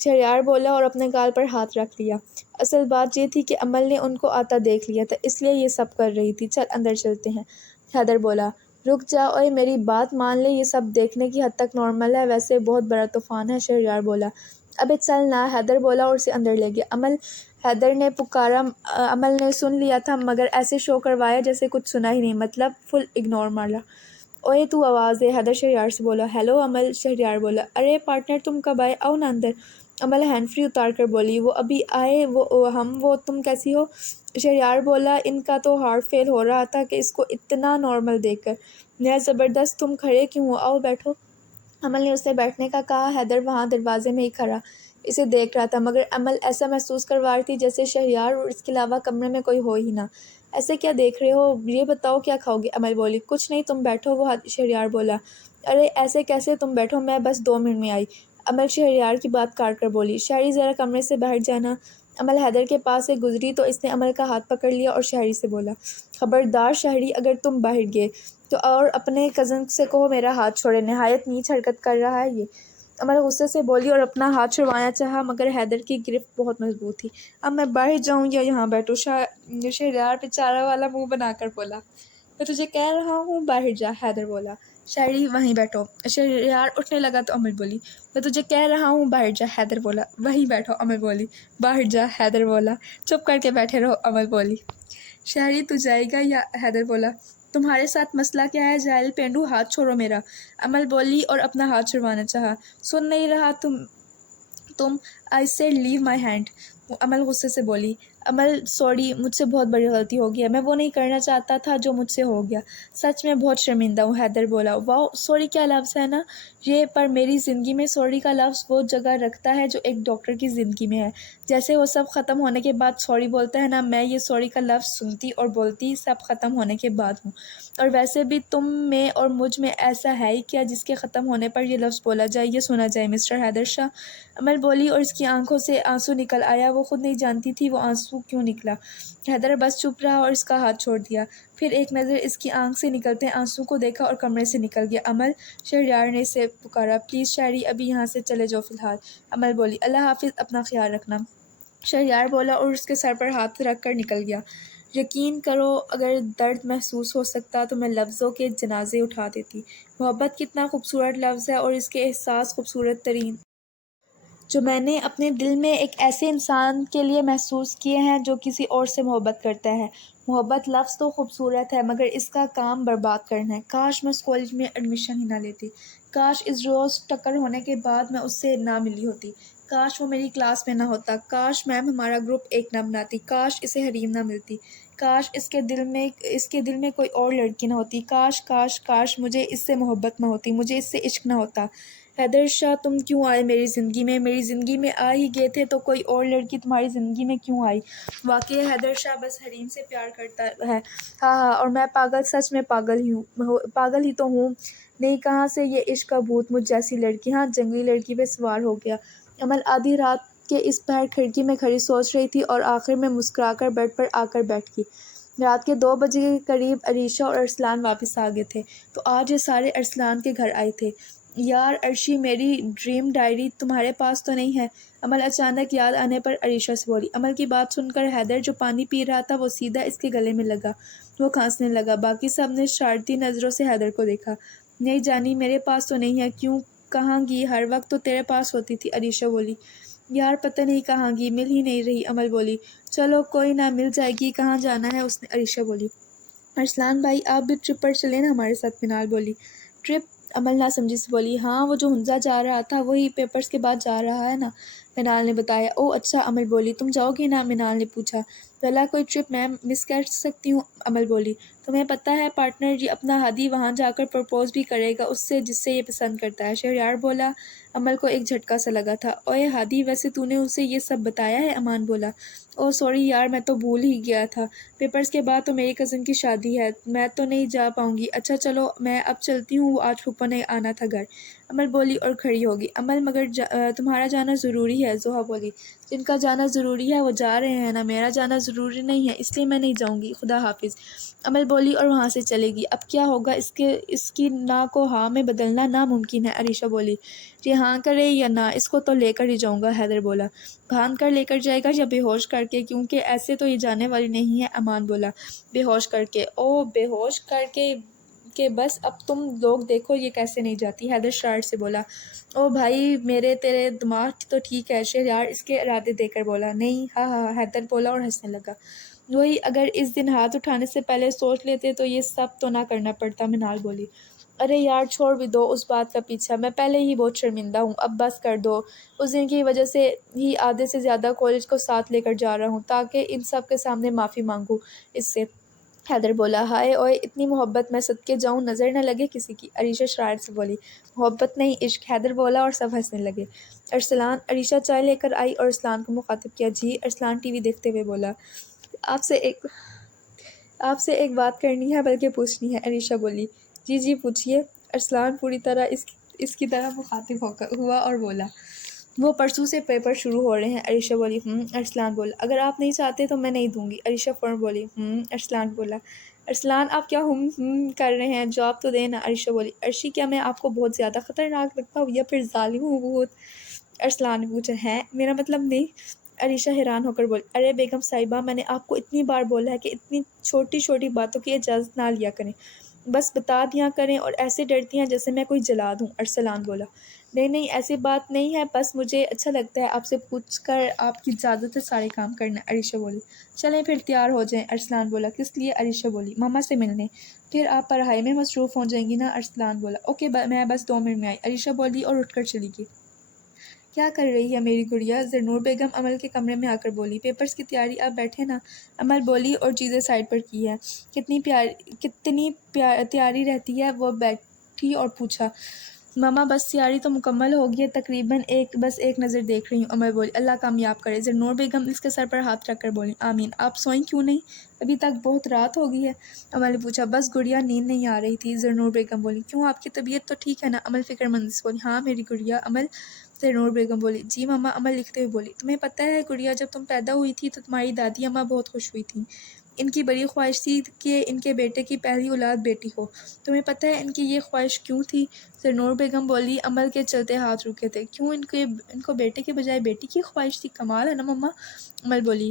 شہریار بولا اور اپنے گال پر ہاتھ رکھ لیا۔ اصل بات یہ تھی کہ عمل نے ان کو آتا دیکھ لیا تھا، اس لیے یہ سب کر رہی تھی۔ چل اندر چلتے ہیں۔ حیدر بولا۔ رک جا اوئے، میری بات مان لے، یہ سب دیکھنے کی حد تک نارمل ہے، ویسے بہت بڑا طوفان ہے۔ شہریار بولا۔ ابے چل نا، حیدر بولا اور اسے اندر لے گیا۔ حیدر نے پکارا۔ عمل نے سن لیا تھا مگر ایسے شو کروایا جیسے کچھ سنا ہی نہیں، مطلب فل اگنور مارا۔ اوئے تو آواز دے، حیدر شہریار سے بولا۔ ہیلو عمل، شہریار بولا۔ ارے پارٹنر تم کب آئے؟ آؤ نا اندر۔ عمل ہینڈ فری اتار کر بولی۔ وہ ابھی آئے، وہ تم کیسی ہو؟ شہریار بولا۔ ان کا تو ہارٹ فیل ہو رہا تھا کہ اس کو اتنا نارمل دیکھ کر۔ میں زبردست، تم کھڑے کیوں ہو؟ آؤ بیٹھو۔ عمل نے اسے بیٹھنے کا کہا۔ حیدر وہاں دروازے میں ہی کھڑا اسے دیکھ رہا تھا مگر عمل ایسا محسوس کروا رہی تھی جیسے شہریار اور اس کے علاوہ کمرے میں کوئی ہو ہی نہ۔ ایسے کیا دیکھ رہے ہو؟ یہ بتاؤ کیا کھاؤ گے؟ عمل بولی۔ کچھ نہیں، تم بیٹھو۔ وہ شہریار بولا۔ ارے ایسے کیسے، تم بیٹھو، میں بس 2 منٹ میں آئی۔ عمل شہریار کی بات کاٹ کر بولی۔ شہری ذرا کمرے سے باہر جانا۔ عمل حیدر کے پاس سے گزری تو اس نے عمل کا ہاتھ پکڑ لیا اور شہری سے بولا، خبردار شہری، اگر تم باہر گئے تو اور اپنے کزن سے کہو میرا ہاتھ چھوڑے، نہایت نیچ حرکت کر رہا ہے یہ۔ عمل غصے سے بولی اور اپنا ہاتھ چھڑوانا چاہا مگر حیدر کی گرفت بہت مضبوط تھی۔ اب میں باہر جاؤں یا یہاں بیٹھوں؟ شہریار بیچارہ والا منہ بنا کر بولا۔ میں تجھے کہہ رہا ہوں باہر جا، حیدر بولا۔ شہری وہیں بیٹھو۔ شہریار اٹھنے لگا تو عمل بولی۔ میں تجھے کہہ رہا ہوں باہر جا، حیدر بولا۔ وہیں بیٹھو، عمل بولی۔ باہر جا، حیدر بولا۔ چپ کر کے بیٹھے رہو، عمل بولی۔ شہری تو جائے گا یا؟ حیدر بولا۔ تمہارے ساتھ مسئلہ کیا ہے جاہل پینڈو؟ ہاتھ چھوڑو میرا، عمل بولی اور اپنا ہاتھ چھڑوانا چاہا۔ سن نہیں رہا تم I said leave my hand، عمل غصے سے بولی۔ عمل سوری، مجھ سے بہت بڑی غلطی ہو گئی ہے، میں وہ نہیں کرنا چاہتا تھا جو مجھ سے ہو گیا، سچ میں بہت شرمندہ ہوں۔ حیدر بولا۔ واؤ، سوری کیا لفظ ہے نا یہ، پر میری زندگی میں سوری کا لفظ وہ جگہ رکھتا ہے جو ایک ڈاکٹر کی زندگی میں ہے، جیسے وہ سب ختم ہونے کے بعد سوری بولتا ہے نا، میں یہ سوری کا لفظ سنتی اور بولتی سب ختم ہونے کے بعد ہوں، اور ویسے بھی تم میں اور مجھ میں ایسا ہے ہی کیا جس کے ختم ہونے پر یہ لفظ بولا جائے یا سنا جائے، مسٹر حیدر شاہ، عمل بولی اور اس کی آنکھوں سے آنسو نکل آیا۔ وہ خود نہیں جانتی تھی وہ آنسو کیوں نکلا۔ حیدر بس چپ رہا اور اس کا ہاتھ چھوڑ دیا، پھر ایک نظر اس کی آنکھ سے نکلتے آنسو کو دیکھا اور کمرے سے نکل گیا۔ عمل، شہریار نے اسے پکارا۔ پلیز شہری، ابھی یہاں سے چلے جاؤ فی الحال۔ عمل بولی۔ اللہ حافظ، اپنا خیال رکھنا، شہریار بولا اور اس کے سر پر ہاتھ رکھ کر نکل گیا۔ یقین کرو اگر درد محسوس ہو سکتا تو میں لفظوں کے جنازے اٹھا دیتی۔ محبت کتنا خوبصورت لفظ ہے اور اس کے احساس خوبصورت ترین جو میں نے اپنے دل میں ایک ایسے انسان کے لیے محسوس کیے ہیں جو کسی اور سے محبت کرتا ہے۔ محبت لفظ تو خوبصورت ہے مگر اس کا کام برباد کرنا ہے۔ کاش میں اس کالج میں ایڈمیشن ہی نہ لیتی، کاش اس روز ٹکر ہونے کے بعد میں اس سے نہ ملی ہوتی، کاش وہ میری کلاس میں نہ ہوتا، کاش میم ہمارا گروپ ایک نہ بناتی، کاش اسے حریم نہ ملتی، کاش اس کے دل میں کوئی اور لڑکی نہ ہوتی، کاش کاش کاش مجھے اس سے محبت نہ ہوتی، مجھے اس سے عشق نہ ہوتا۔ حیدر شاہ، تم کیوں آئے میری زندگی میں؟ میری زندگی میں آ ہی گئے تھے تو کوئی اور لڑکی تمہاری زندگی میں کیوں آئی؟ واقعی حیدر شاہ بس حریم سے پیار کرتا ہے۔ ہاں ہاں، اور میں پاگل، سچ میں پاگل ہی تو ہوں، نہیں کہاں سے یہ عشق کا بھوت مجھ جیسی لڑکی، ہاں جنگلی لڑکی پہ سوار ہو گیا۔ عمل آدھی رات کے اس پہر کھڑکی میں کھڑی سوچ رہی تھی اور آخر میں مسکرا کر بیڈ پر آ کر بیٹھ گئی۔ رات کے 2 بجے کے قریب عریشہ اور ارسلان واپس آ گئے تھے تو آج یہ سارے ارسلان کے گھر آئے تھے۔ یار ارشی، میری ڈریم ڈائری تمہارے پاس تو نہیں ہے؟ عمل اچانک یاد آنے پر عریشہ سے بولی۔ عمل کی بات سن کر حیدر جو پانی پی رہا تھا وہ سیدھا اس کے گلے میں لگا، وہ کھانسنے لگا۔ باقی سب نے شرارتی نظروں سے حیدر کو دیکھا۔ نہیں جانی، میرے پاس تو نہیں ہے۔ کیوں، کہاں گئی؟ ہر وقت تو تیرے پاس ہوتی تھی، عریشہ بولی۔ یار پتہ نہیں کہاں گئی، مل ہی نہیں رہی، عمل بولی۔ چلو کوئی نہ، مل جائے گی، کہاں جانا ہے اس نے؟ عریشہ بولی۔ ارسلان بھائی آپ بھی ٹرپ پر چلیں نا ہمارے ساتھ، منال بولی۔ ٹرپ؟ عمل نہ سمجھی سے بولی۔ ہاں وہ جو ہنزا جا رہا تھا وہی، پیپرز کے بعد جا رہا ہے نا۔ منال نے بتایا۔ او اچھا، عمل بولی۔ تم جاؤ گی نا؟ منال نے پوچھا۔ بھلا کوئی ٹرپ میں مس کر سکتی ہوں؟ عمل بولی۔ تمہیں پتہ ہے پارٹنر جی، اپنا ہادی وہاں جا کر پرپوز بھی کرے گا اس سے جس سے یہ پسند کرتا ہے، شہریار بولا۔ عمل کو ایک جھٹکا سا لگا تھا۔ اوئے ہادی، ویسے تو نے اسے یہ سب بتایا ہے؟ امان بولا۔ او سوری یار، میں تو بھول ہی گیا تھا، پیپرز کے بعد تو میری کزن کی شادی ہے، میں تو نہیں جا پاؤں گی۔ اچھا چلو میں اب چلتی ہوں، وہ آج پھپھو نے آنا تھا گھر، عمل بولی اور کھڑی ہوگی۔ عمل مگر تمہارا جانا ضروری ہے، زوہا بولی۔ جن کا جانا ضروری ہے وہ جا رہے ہیں نا، میرا جانا ضروری نہیں ہے اس لیے میں نہیں جاؤں گی، خدا حافظ، عمل بولی اور وہاں سے چلے گی۔ اب کیا ہوگا، اس کی نا کو ہاں میں بدلنا ناممکن ہے، عریشہ بولی۔ یہ ہاں کرے یا نہ، اس کو تو لے کر ہی جاؤں گا، حیدر بولا۔ باندھ کر لے کر جائے گا یا بے ہوش کر کے؟ کیونکہ ایسے تو یہ جانے والی نہیں ہے، امان بولا۔ بے ہوش کر کے؟ او بے ہوش کر کے کہ بس اب تم لوگ دیکھو یہ کیسے نہیں جاتی، حیدر شرارت سے بولا۔ او بھائی میرے، تیرے دماغ تو ٹھیک ہے، شہریار اس کے ارادے دے کر بولا۔ نہیں، ہاں ہاں، حیدر بولا اور ہنسنے لگا۔ وہی اگر اس دن ہاتھ اٹھانے سے پہلے سوچ لیتے تو یہ سب تو نہ کرنا پڑتا، منال بولی۔ ارے یار چھوڑ بھی دو اس بات کا پیچھا، میں پہلے ہی بہت شرمندہ ہوں، اب بس کر دو، اس دن کی وجہ سے ہی آدھے سے زیادہ کالج کو ساتھ لے کر جا رہا ہوں تاکہ ان سب کے سامنے معافی مانگوں اس سے، حیدر بولا۔ ہائے اوئے، اتنی محبت میں صدقے جاؤں نظر نہ لگے کسی کی، عریشہ شرارت سے بولی۔ محبت نہیں عشق، حیدر بولا اور سب ہنسنے لگے۔ ارسلان، عریشہ چائے لے کر آئی اور ارسلان کو مخاطب کیا۔ جی، ارسلان ٹی وی دیکھتے ہوئے بولا۔ آپ سے ایک بات کرنی ہے بلکہ پوچھنی ہے، عریشہ بولی۔ جی جی پوچھیے، ارسلان پوری طرح اس کی طرح مخاطب ہوا اور بولا۔ وہ پرسوں سے پیپر شروع ہو رہے ہیں، عریشہ بولی۔ ارسلان بولا۔ اگر آپ نہیں چاہتے تو میں نہیں دوں گی، عریشہ فوراً بولی۔ ارسلان بولا۔ ارسلان آپ کیا کر رہے ہیں، جواب تو دیں نا، عریشہ بولی۔ عرشی، کیا میں آپ کو بہت زیادہ خطرناک لگتا ہوں یا پھر ظالم ہوں بہت؟ ارسلان نے پوچھا۔ ہیں، میرا مطلب نہیں، عریشہ حیران ہو کر بولی۔ ارے بیگم صاحبہ، میں نے آپ کو اتنی بار بولا ہے کہ اتنی چھوٹی چھوٹی باتوں کی اجازت نہ لیا کریں، بس بتا دیا کریں اور ایسے ڈرتی ہیں جیسے میں کوئی جلاد ہوں، ارسلان بولا۔ نہیں نہیں، ایسی بات نہیں ہے، بس مجھے اچھا لگتا ہے آپ سے پوچھ کر آپ کی اجازت سے سارے کام کرنا، عریشہ بولی۔ چلیں پھر تیار ہو جائیں، ارسلان بولا۔ کس لیے، عریشہ بولی۔ ماما سے ملنے، پھر آپ پڑھائی میں مصروف ہو جائیں گی نا، ارسلان بولا۔ اوکے، میں بس 2 منٹ میں آئی، عریشہ بولی اور اٹھ کر چلی گئی۔ کیا کر رہی ہے میری گڑیا، زرنور بیگم عمل کے کمرے میں آ کر بولی۔ پیپرز کی تیاری، آپ بیٹھے نا، عمل بولی اور چیزیں سائڈ پر کی ہے۔ کتنی تیاری رہتی ہے، وہ بیٹھی اور پوچھا۔ ماما بس تیاری تو مکمل ہو گئی ہے تقریباً، بس ایک نظر دیکھ رہی ہوں، عمل بولی۔ اللہ کامیاب کرے، زرنور بیگم اس کے سر پر ہاتھ رکھ کر بولی۔ آمین۔ آپ سوئیں کیوں نہیں، ابھی تک بہت رات ہو گئی ہے، عمل نے پوچھا۔ بس گڑیا نیند نہیں آ رہی تھی، زرنور بیگم بولی۔ کیوں، آپ کی طبیعت تو ٹھیک ہے نا، عمل فکر مندی سے بولی۔ ہاں میری گڑیا، عمل، زرنور بیگم بولی۔ جی ماما، عمل لکھتے ہوئے بولی۔ تمہیں پتہ ہے گڑیا، جب تم پیدا ہوئی تھی تو تمہاری دادی اماں بہت خوش ہوئی تھیں، ان کی بڑی خواہش تھی کہ ان کے بیٹے کی پہلی اولاد بیٹی ہو، تمہیں پتہ ہے ان کی یہ خواہش کیوں تھی، زرنور بیگم بولی۔ عمل کے چلتے ہاتھ رکے تھے۔ کیوں، ان کو بیٹے کے بجائے بیٹی کی خواہش تھی، کمال ہے نا ماما، عمل بولی۔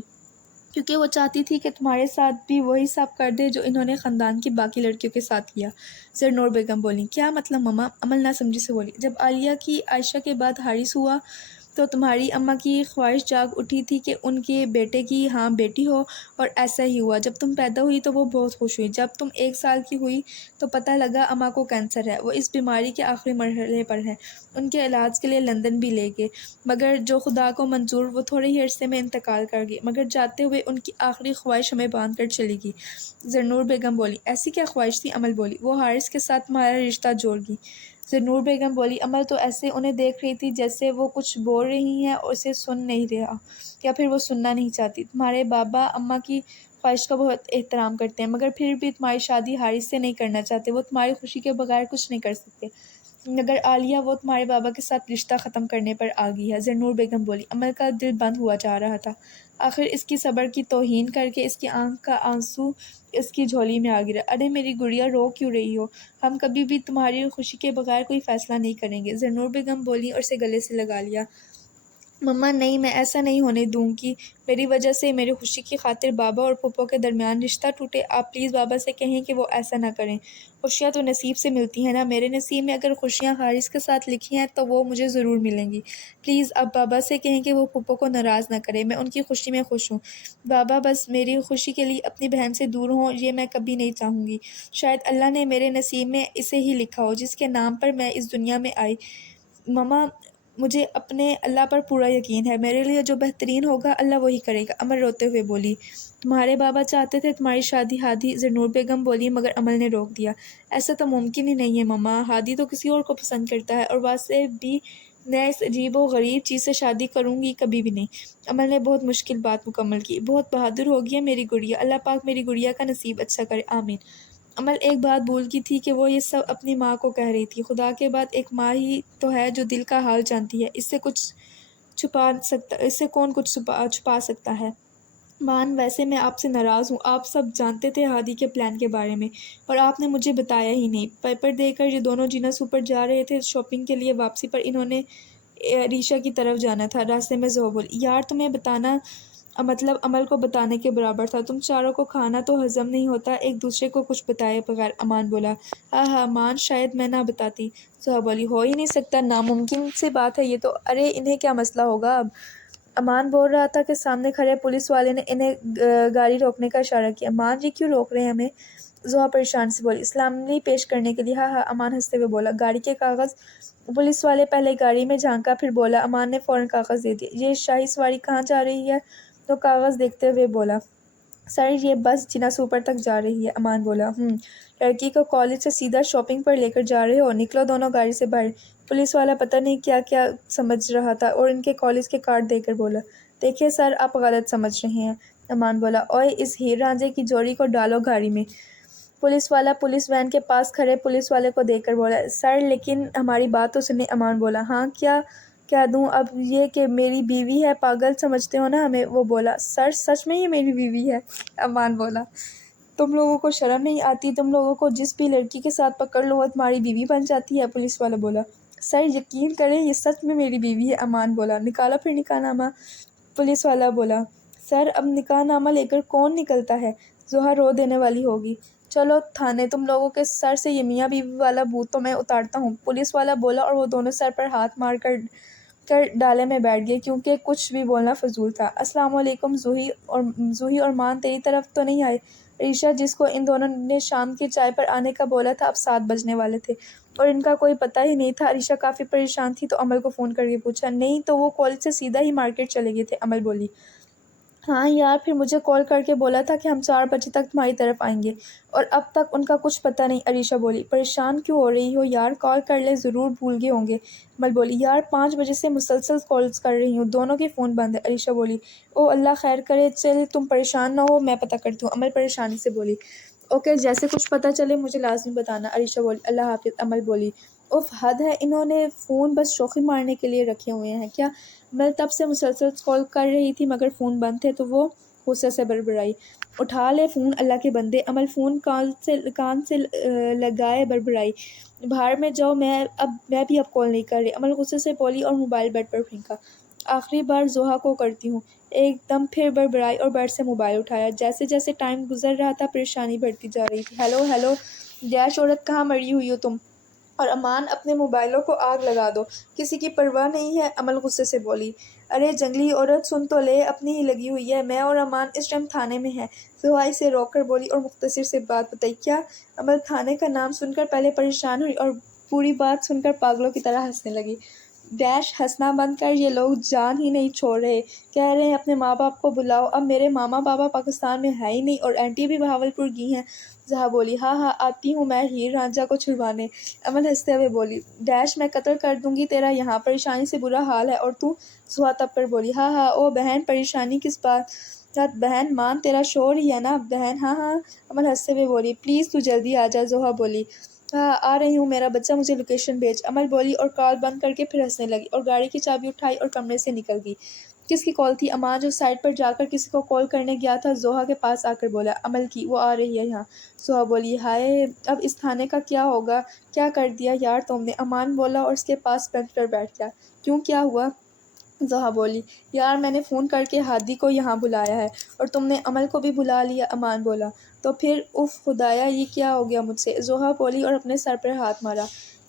کیونکہ وہ چاہتی تھی کہ تمہارے ساتھ بھی وہی سب کر دے جو انہوں نے خاندان کی باقی لڑکیوں کے ساتھ کیا، زرنور بیگم بولی۔ کیا مطلب ماما، عمل نہ سمجھی سے بولی۔ جب عالیہ کی عائشہ کے بعد حارث ہوا تو تمہاری اماں کی خواہش جاگ اٹھی تھی کہ ان کے بیٹے کی ہاں بیٹی ہو، اور ایسا ہی ہوا، جب تم پیدا ہوئی تو وہ بہت خوش ہوئی، جب تم 1 سال کی ہوئی تو پتہ لگا اماں کو کینسر ہے، وہ اس بیماری کے آخری مرحلے پر ہیں، ان کے علاج کے لیے لندن بھی لے گئے، مگر جو خدا کو منظور، وہ تھوڑے ہی عرصے میں انتقال کر گئی، مگر جاتے ہوئے ان کی آخری خواہش ہمیں باندھ کر چلی گئی، زرنور بیگم بولی۔ ایسی کیا خواہش تھی، عمل بولی۔ وہ حارث کے ساتھ تمہارا رشتہ جوڑ گئی، زرنور بیگم بولی۔ عمل تو ایسے انہیں دیکھ رہی تھی جیسے وہ کچھ بول رہی ہیں اور اسے سن نہیں رہا، یا پھر وہ سننا نہیں چاہتی۔ تمہارے بابا اماں کی خواہش کا بہت احترام کرتے ہیں، مگر پھر بھی تمہاری شادی حارث سے نہیں کرنا چاہتے، وہ تمہاری خوشی کے بغیر کچھ نہیں کر سکتے، مگر عالیہ وہ تمہارے بابا کے ساتھ رشتہ ختم کرنے پر آ گئی ہے، زرنور بیگم بولی۔ عمل کا دل بند ہوا جا رہا تھا، آخر اس کی صبر کی توہین کر کے اس کی آنکھ کا آنسو اس کی جھولی میں آ گرا۔ ارے میری گڑیا، رو کیوں رہی ہو، ہم کبھی بھی تمہاری خوشی کے بغیر کوئی فیصلہ نہیں کریں گے، زرنور بیگم بولی اور اسے گلے سے لگا لیا۔ مما نہیں، میں ایسا نہیں ہونے دوں گی، میری وجہ سے میری خوشی کی خاطر بابا اور پھپھو کے درمیان رشتہ ٹوٹے، آپ پلیز بابا سے کہیں کہ وہ ایسا نہ کریں، خوشیاں تو نصیب سے ملتی ہیں نا، میرے نصیب میں اگر خوشیاں حارث کے ساتھ لکھی ہیں تو وہ مجھے ضرور ملیں گی، پلیز اب بابا سے کہیں کہ وہ پھپھو کو ناراض نہ کریں، میں ان کی خوشی میں خوش ہوں، بابا بس میری خوشی کے لیے اپنی بہن سے دور ہوں، یہ میں کبھی نہیں چاہوں گی، شاید اللہ نے میرے نصیب میں اسے ہی لکھا ہو جس کے نام پر میں اس دنیا میں آئی، مما مجھے اپنے اللہ پر پورا یقین ہے، میرے لیے جو بہترین ہوگا اللہ وہی کرے گا۔ عمل روتے ہوئے بولی، تمہارے بابا چاہتے تھے تمہاری شادی۔ ہادی زرنور بیگم بولی مگر عمل نے روک دیا۔ ایسا تو ممکن ہی نہیں ہے مما، ہادی تو کسی اور کو پسند کرتا ہے، اور ویسے بھی میں اس عجیب و غریب چیز سے شادی کروں گی کبھی بھی نہیں۔ عمل نے بہت مشکل بات مکمل کی، بہت بہادر ہوگی ہے میری گڑیا، اللہ پاک میری گڑیا کا نصیب اچھا کرے، آمین۔ عمل ایک بات بھول گئی تھی کہ وہ یہ سب اپنی ماں کو کہہ رہی تھی۔ خدا کے بعد ایک ماں ہی تو ہے جو دل کا حال جانتی ہے، اس سے کون کچھ چھپا سکتا ہے؟ مان، ویسے میں آپ سے ناراض ہوں، آپ سب جانتے تھے ہادی کے پلان کے بارے میں، اور آپ نے مجھے بتایا ہی نہیں۔ پیپر دے کر یہ دونوں جینا سوپر جا رہے تھے شاپنگ کے لیے، واپسی پر انہوں نے عریشہ کی طرف جانا تھا۔ راستے میں زہر بولی، یار تمہیں بتانا مطلب عمل کو بتانے کے برابر تھا، تم چاروں کو کھانا تو ہضم نہیں ہوتا ایک دوسرے کو کچھ بتائے بغیر۔ امان بولا، ہاں ہاں مان، شاید میں نہ بتاتی۔ زہر بولی، ہو ہی نہیں سکتا، ناممکن سی بات ہے یہ تو، ارے انہیں کیا مسئلہ ہوگا اب؟ امان بول رہا تھا کہ سامنے کھڑے پولیس والے نے انہیں گاڑی روکنے کا اشارہ کیا۔ امان جی کیوں روک رہے ہیں ہمیں؟ زہر پریشان سے بولی، اسلامی پیش کرنے کے لیے۔ ہاں ہاں، امان ہنستے ہوئے بولا، گاڑی کے کاغذ؟ پولیس والے پہلے گاڑی میں جھانکا پھر بولا۔ امان نے فوراً کاغذ دے دیے۔ یہ شاہی سواری کہاں جا رہی ہے؟ تو کاغذ دیکھتے ہوئے بولا، سر یہ بس جنا سوپر تک جا رہی ہے۔ امان بولا، لڑکی کو کالج سے سیدھا شاپنگ پر لے کر جا رہے ہو؟ نکلو دونوں گاڑی سے باہر۔ پولیس والا پتہ نہیں کیا کیا سمجھ رہا تھا اور ان کے کالج کے کارڈ دے کر بولا، دیکھیں سر آپ غلط سمجھ رہے ہیں۔ امان بولا، اوئے اس ہیر رانجھے کی جوڑی کو ڈالو گاڑی میں۔ پولیس والا پولیس وین کے پاس کھڑے پولیس والے کو دیکھ کر بولا، سر لیکن ہماری بات تو سنیں۔ امان بولا، ہاں کیا کہہ دوں اب؟ یہ کہ میری بیوی ہے، پاگل سمجھتے ہو نا ہمیں؟ وہ بولا، سر سچ میں یہ میری بیوی ہے۔ امان بولا، تم لوگوں کو شرم نہیں آتی؟ تم لوگوں کو جس بھی لڑکی کے ساتھ پکڑ لو وہ تمہاری بیوی بن جاتی ہے۔ پولیس والا بولا، سر یقین کریں یہ سچ میں میری بیوی ہے۔ امان بولا، نکالو پھر نکاح نامہ۔ پولیس والا بولا، سر اب نکاح نامہ لے کر کون نکلتا ہے؟ زہر رو دینے والی ہوگی۔ چلو تھانے، تم لوگوں کے سر سے یہ میاں بیوی والا بھوت تو میں اتارتا ہوں۔ پولیس والا بولا اور وہ دونوں سر پر ہاتھ مار کر ڈالے میں بیٹھ گئے کیونکہ کچھ بھی بولنا فضول تھا۔ السلام علیکم، زوہی اور مان تیری طرف تو نہیں آئے؟ عریشہ جس کو ان دونوں نے شام کی چائے پر آنے کا بولا تھا اب 7 بجنے والے تھے اور ان کا کوئی پتہ ہی نہیں تھا۔ عریشہ کافی پریشان تھی تو عمل کو فون کر کے پوچھا، نہیں تو وہ کالج سے سیدھا ہی مارکیٹ چلے گئے تھے۔ عمل بولی، ہاں یار پھر مجھے کال کر کے بولا تھا کہ ہم 4 بجے تک تمہاری طرف آئیں گے اور اب تک ان کا کچھ پتہ نہیں۔ عریشہ بولی، پریشان کیوں ہو رہی ہو یار، کال کر لے، ضرور بھول گئے ہوں گے۔ عمل بولی، یار 5 بجے سے مسلسل کالز کر رہی ہوں، دونوں کے فون بند ہے۔ عریشہ بولی، او اللہ خیر کرے، چل تم پریشان نہ ہو، میں پتہ کرتی ہوں۔ عمل پریشانی سے بولی، اوکے جیسے کچھ پتہ چلے مجھے لازمی بتانا۔ عریشہ بولی، اللہ حافظ۔ عمل بولی، اف حد ہے، انہوں نے فون بس شوخی مارنے کے لیے رکھے ہوئے ہیں کیا؟ عمل تب سے مسلسل کال کر رہی تھی مگر فون بند تھے تو وہ غصے سے بڑبڑائی، اٹھا لے فون اللہ کے بندے۔ عمل فون کان سے لگائے بڑبڑائی، باہر میں جاؤ، میں بھی اب کال نہیں کر رہی۔ عمل غصے سے بولی اور موبائل بیڈ پر پھینکا، آخری بار زوہا کو کرتی ہوں۔ ایک دم پھر بڑبڑائی اور بیڈ سے موبائل اٹھایا۔ جیسے جیسے ٹائم گزر رہا تھا پریشانی بڑھتی جا رہی تھی۔ ہیلو ہیلو، ڈیش عورت کہاں مری ہوئی ہو تم؟ اور امان اپنے موبائلوں کو آگ لگا دو، کسی کی پرواہ نہیں ہے۔ عمل غصے سے بولی، ارے جنگلی عورت سن تو لے، اپنی ہی لگی ہوئی ہے، میں اور امان اس ٹائم تھانے میں ہیں۔ زوہا اسے روک کر بولی اور مختصر سے بات بتائی۔ کیا؟ عمل تھانے کا نام سن کر پہلے پریشان ہوئی اور پوری بات سن کر پاگلوں کی طرح ہنسنے لگی۔ ڈیش ہنسنا بند کر، یہ لوگ جان ہی نہیں چھوڑ رہے، کہہ رہے ہیں اپنے ماں باپ کو بلاؤ، اب میرے ماما بابا پاکستان میں ہے ہی نہیں اور آنٹی بھی بہاولپور گئی ہیں۔ زہا بولی، ہاں ہاں آتی ہوں میں ہیر رانجھا کو چھڑوانے۔ عمل ہنستے ہوئے بولی، ڈیش میں قتل کر دوں گی تیرا، یہاں پریشانی سے برا حال ہے اور تو؟ زہا تب کر بولی، ہاں ہاں، او بہن پریشانی کس بات؟ بہن مان تیرا شوہر ہی ہے نا بہن؟ ہاں ہاں۔ عمل ہنستے ہوئے بولی، پلیز تو جلدی آ جا۔ زہا بولی، ہاں آ رہی ہوں میرا بچہ، مجھے لوکیشن بھیج۔ عمل بولی اور کال بند کر کے پھر ہنسنے لگی اور گاڑی کی چابی اٹھائی اور کمرے سے نکل گئی۔ کس کی کال تھی؟ امان جو سائٹ پر جا کر کسی کو کال کرنے گیا تھا زوہا کے پاس آ کر بولا، عمل کی، وہ آ رہی ہے یہاں۔ زوہا بولی، ہائے اب اس تھانے کا کیا ہوگا، کیا کر دیا یار تم نے؟ امان بولا اور اس کے پاس بینچ پر بیٹھ گیا۔ کیوں کیا ہوا؟ زوہا بولی، یار میں نے فون کر کے ہادی کو یہاں بلایا ہے اور تم نے عمل کو بھی بلا لیا۔ امان بولا، تو پھر اف خدایا یہ کیا ہو گیا مجھ سے؟ زوہا بولی اور اپنے سر پر ہاتھ مارا،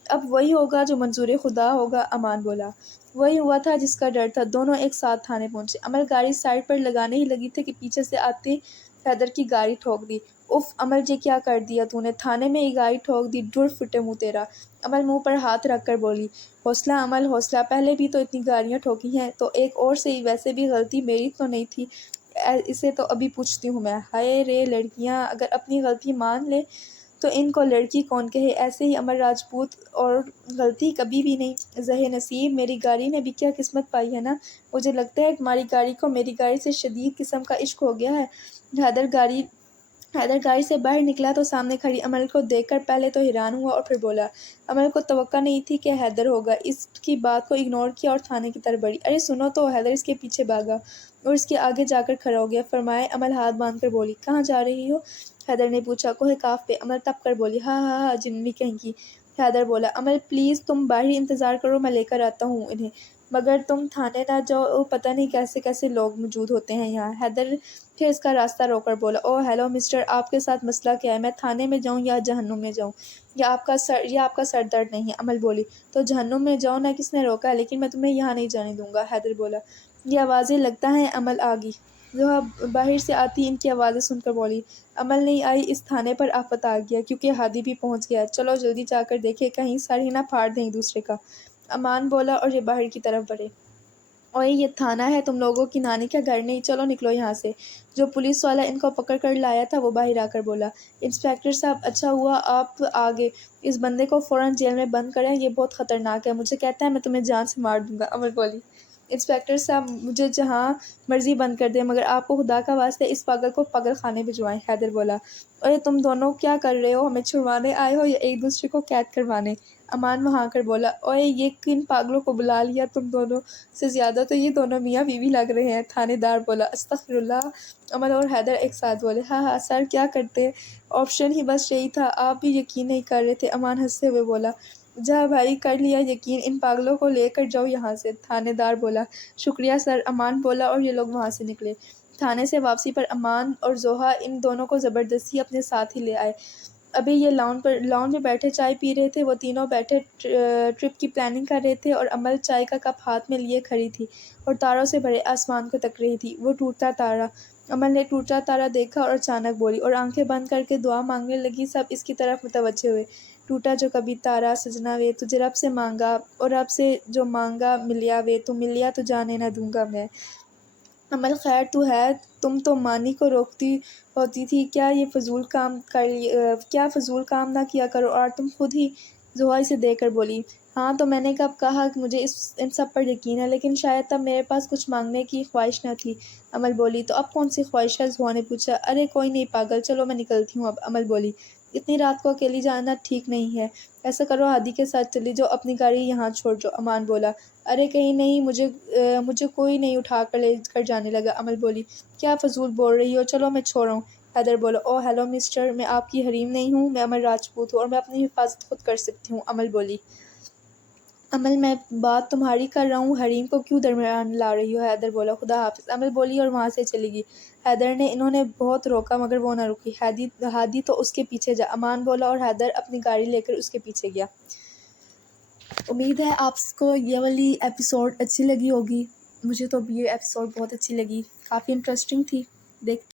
اب وہی ہوگا جو منظور خدا ہوگا۔ امان بولا، وہی ہوا تھا جس کا ڈر تھا۔ دونوں ایک ساتھ تھانے پہنچے۔ عمل گاڑی سائڈ پر لگانے ہی لگی تھی کہ پیچھے سے آتی حیدر کی گاڑی ٹھوک دی۔ اف عمل یہ کیا کر دیا تو نے، تھانے میں ہی گاڑی ٹھوک دی، ڈر پھٹے منہ تیرا۔ عمل منہ پر ہاتھ رکھ کر بولی، حوصلہ عمل حوصلہ، پہلے بھی تو اتنی گاڑیاں ٹھوکی ہیں تو ایک اور سے ہی، ویسے بھی غلطی میری تو نہیں تھی، اسے تو ابھی پوچھتی ہوں میں۔ ہائے رے لڑکیاں، اگر اپنی غلطی مان لے تو ان کو لڑکی کون کہے۔ ایسے ہی عمر راجپوت، اور غلطی کبھی بھی نہیں۔ زہے نصیب، میری گاڑی نے بھی کیا قسمت پائی ہے نا، مجھے لگتا ہے تمہاری گاڑی کو میری گاڑی سے شدید قسم کا عشق ہو گیا ہے۔ حیدر گاڑی سے باہر نکلا تو سامنے کھڑی عمل کو دیکھ کر پہلے تو حیران ہوا اور پھر بولا۔ عمل کو توقع نہیں تھی کہ حیدر ہوگا، اس کی بات کو اگنور کیا اور تھانے کی طرف بڑھی۔ ارے سنو تو! حیدر اس کے پیچھے بھاگا اور اس کے آگے جا کر کھڑا ہو گیا۔ فرمائے عمل ہاتھ باندھ کر بولی، کہاں جا رہی ہو؟ حیدر نے پوچھا۔ کوہ کاف پہ۔ عمل تپ کر بولی، ہاں ہاں ہاں جنوی کہیں کی۔ حیدر بولا، عمل پلیز تم باہر ہی انتظار کرو، میں لے کر آتا ہوں انہیں، مگر تم تھانے نہ جاؤ، پتہ نہیں کیسے کیسے لوگ موجود ہوتے ہیں یہاں۔ حیدر پھر اس کا راستہ روک کر بولا، اوہ ہیلو مسٹر، آپ کے ساتھ مسئلہ کیا ہے؟ میں تھانے میں جاؤں یا جہنم میں جاؤں؟ یہ آپ کا سر درد نہیں ہے؟ عمل بولی، تو جہنم میں جاؤ نا، کس نے روکا ہے؟ لیکن میں تمہیں یہاں نہیں جانے دوں گا۔ حیدر بولا، یہ آوازیں لگتا ہے عمل آ گئی۔ زوہا باہر سے آتی ان کی آوازیں سن کر بولی، عمل نہیں آئی، اس تھانے پر آفت آ گیا، کیونکہ ہادی بھی پہنچ گیا ہے، چلو جلدی جا کر دیکھیں کہیں سر ہی نہ پھاڑ دیں ایک دوسرے کا۔ امان بولا اور یہ باہر کی طرف بڑھے۔ اوئے یہ تھانہ ہے تم لوگوں کی نانی کا گھر نہیں، چلو نکلو یہاں سے۔ جو پولیس والا ان کو پکڑ کر لایا تھا وہ باہر آ کر بولا، انسپکٹر صاحب اچھا ہوا آپ آ گئے، اس بندے کو فوراً جیل میں بند کریں، یہ بہت خطرناک ہے، مجھے کہتا ہے میں تمہیں جان سے مار دوں گا۔ عمل بولی، انسپکٹر صاحب مجھے جہاں مرضی بند کر دیں، مگر آپ کو خدا کا واسطے اس پاگل کو پاگل خانے بھجوائیں۔ حیدر بولا، اوئے تم دونوں کیا کر رہے ہو، ہمیں چھڑوانے آئے ہو یا ایک دوسرے کو قید کروانے؟ امان وہاں کر بولا، اوئے یہ کن پاگلوں کو بلا لیا تم دونوں، سے زیادہ تو یہ دونوں میاں بیوی لگ رہے ہیں۔ تھانے دار بولا، استغفر اللہ۔ عمل اور حیدر ایک ساتھ بولے، ہاں ہاں سر کیا کرتے، آپشن ہی بس یہی تھا، آپ بھی یقین نہیں کر رہے تھے۔ امان ہنستے ہوئے بولا، جا بھائی کر لیا یقین، ان پاگلوں کو لے کر جاؤ یہاں سے۔ تھانے دار بولا، شکریہ سر۔ امان بولا اور یہ لوگ وہاں سے نکلے۔ تھانے سے واپسی پر امان اور زوہا ان دونوں کو زبردستی اپنے ساتھ ہی لے آئے۔ ابھی یہ لان میں بیٹھے چائے پی رہے تھے، وہ تینوں بیٹھے ٹرپ کی پلاننگ کر رہے تھے، اور عمل چائے کا کپ ہاتھ میں لیے کھڑی تھی اور تاروں سے بھرے آسمان کو تک رہی تھی۔ وہ ٹوٹتا تارا، عمل نے ٹوٹتا تارا دیکھا اور اچانک بولی اور آنکھیں بند کر کے دعا مانگنے لگی۔ سب اس کی طرف متوجہ ہوئے۔ ٹوٹا جو کبھی تارا سجنا وے، تجھے رب سے مانگا اور رب سے جو مانگا ملیا وے، تو ملیا تو جانے نہ دوں گا میں۔ عمل خیر تو ہے، تم تو مانی کو روکتی ہوتی تھی، کیا فضول کام نہ کیا کرو، اور تم خود ہی۔ زوہا اسے دیکھ کر بولی، ہاں تو میں نے کب کہا کہ مجھے ان سب پر یقین ہے، لیکن شاید تب میرے پاس کچھ مانگنے کی خواہش نہ تھی۔ عمل بولی، تو اب کون سی خواہش ہے؟ زوہا نے پوچھا۔ ارے کوئی نہیں پاگل، چلو میں نکلتی ہوں اب۔ عمل بولی، اتنی رات کو اکیلی جانا ٹھیک نہیں ہے، ایسا کرو ہادی کے ساتھ چلی جاؤ، اپنی گاڑی یہاں چھوڑ جاؤ۔ امان بولا، ارے کہیں نہیں، مجھے کوئی نہیں اٹھا کر لے کر جانے لگا۔ عمل بولی، کیا فضول بول رہی ہو، چلو میں چھوڑ آؤں۔ حیدر بولا، او ہیلو مسٹر، میں آپ کی حریم نہیں ہوں، میں عمر راجپوت ہوں اور میں اپنی حفاظت خود کر سکتی ہوں۔ عمل بولی، عمل میں بات تمہاری کر رہا ہوں، حریم کو کیوں درمیان لا رہی ہو؟ حیدر بولا، خدا حافظ۔ عمل بولی اور وہاں سے چلی گئی۔ حیدر نے انہوں نے بہت روکا مگر وہ نہ رکی۔ ہادی تو اس کے پیچھے جا، امان بولا، اور حیدر اپنی گاڑی لے کر اس کے پیچھے گیا۔ امید ہے آپ کو یہ والی ایپیسوڈ اچھی لگی ہوگی، مجھے تو یہ ایپیسوڈ بہت اچھی لگی، کافی انٹرسٹنگ تھی۔ دیکھ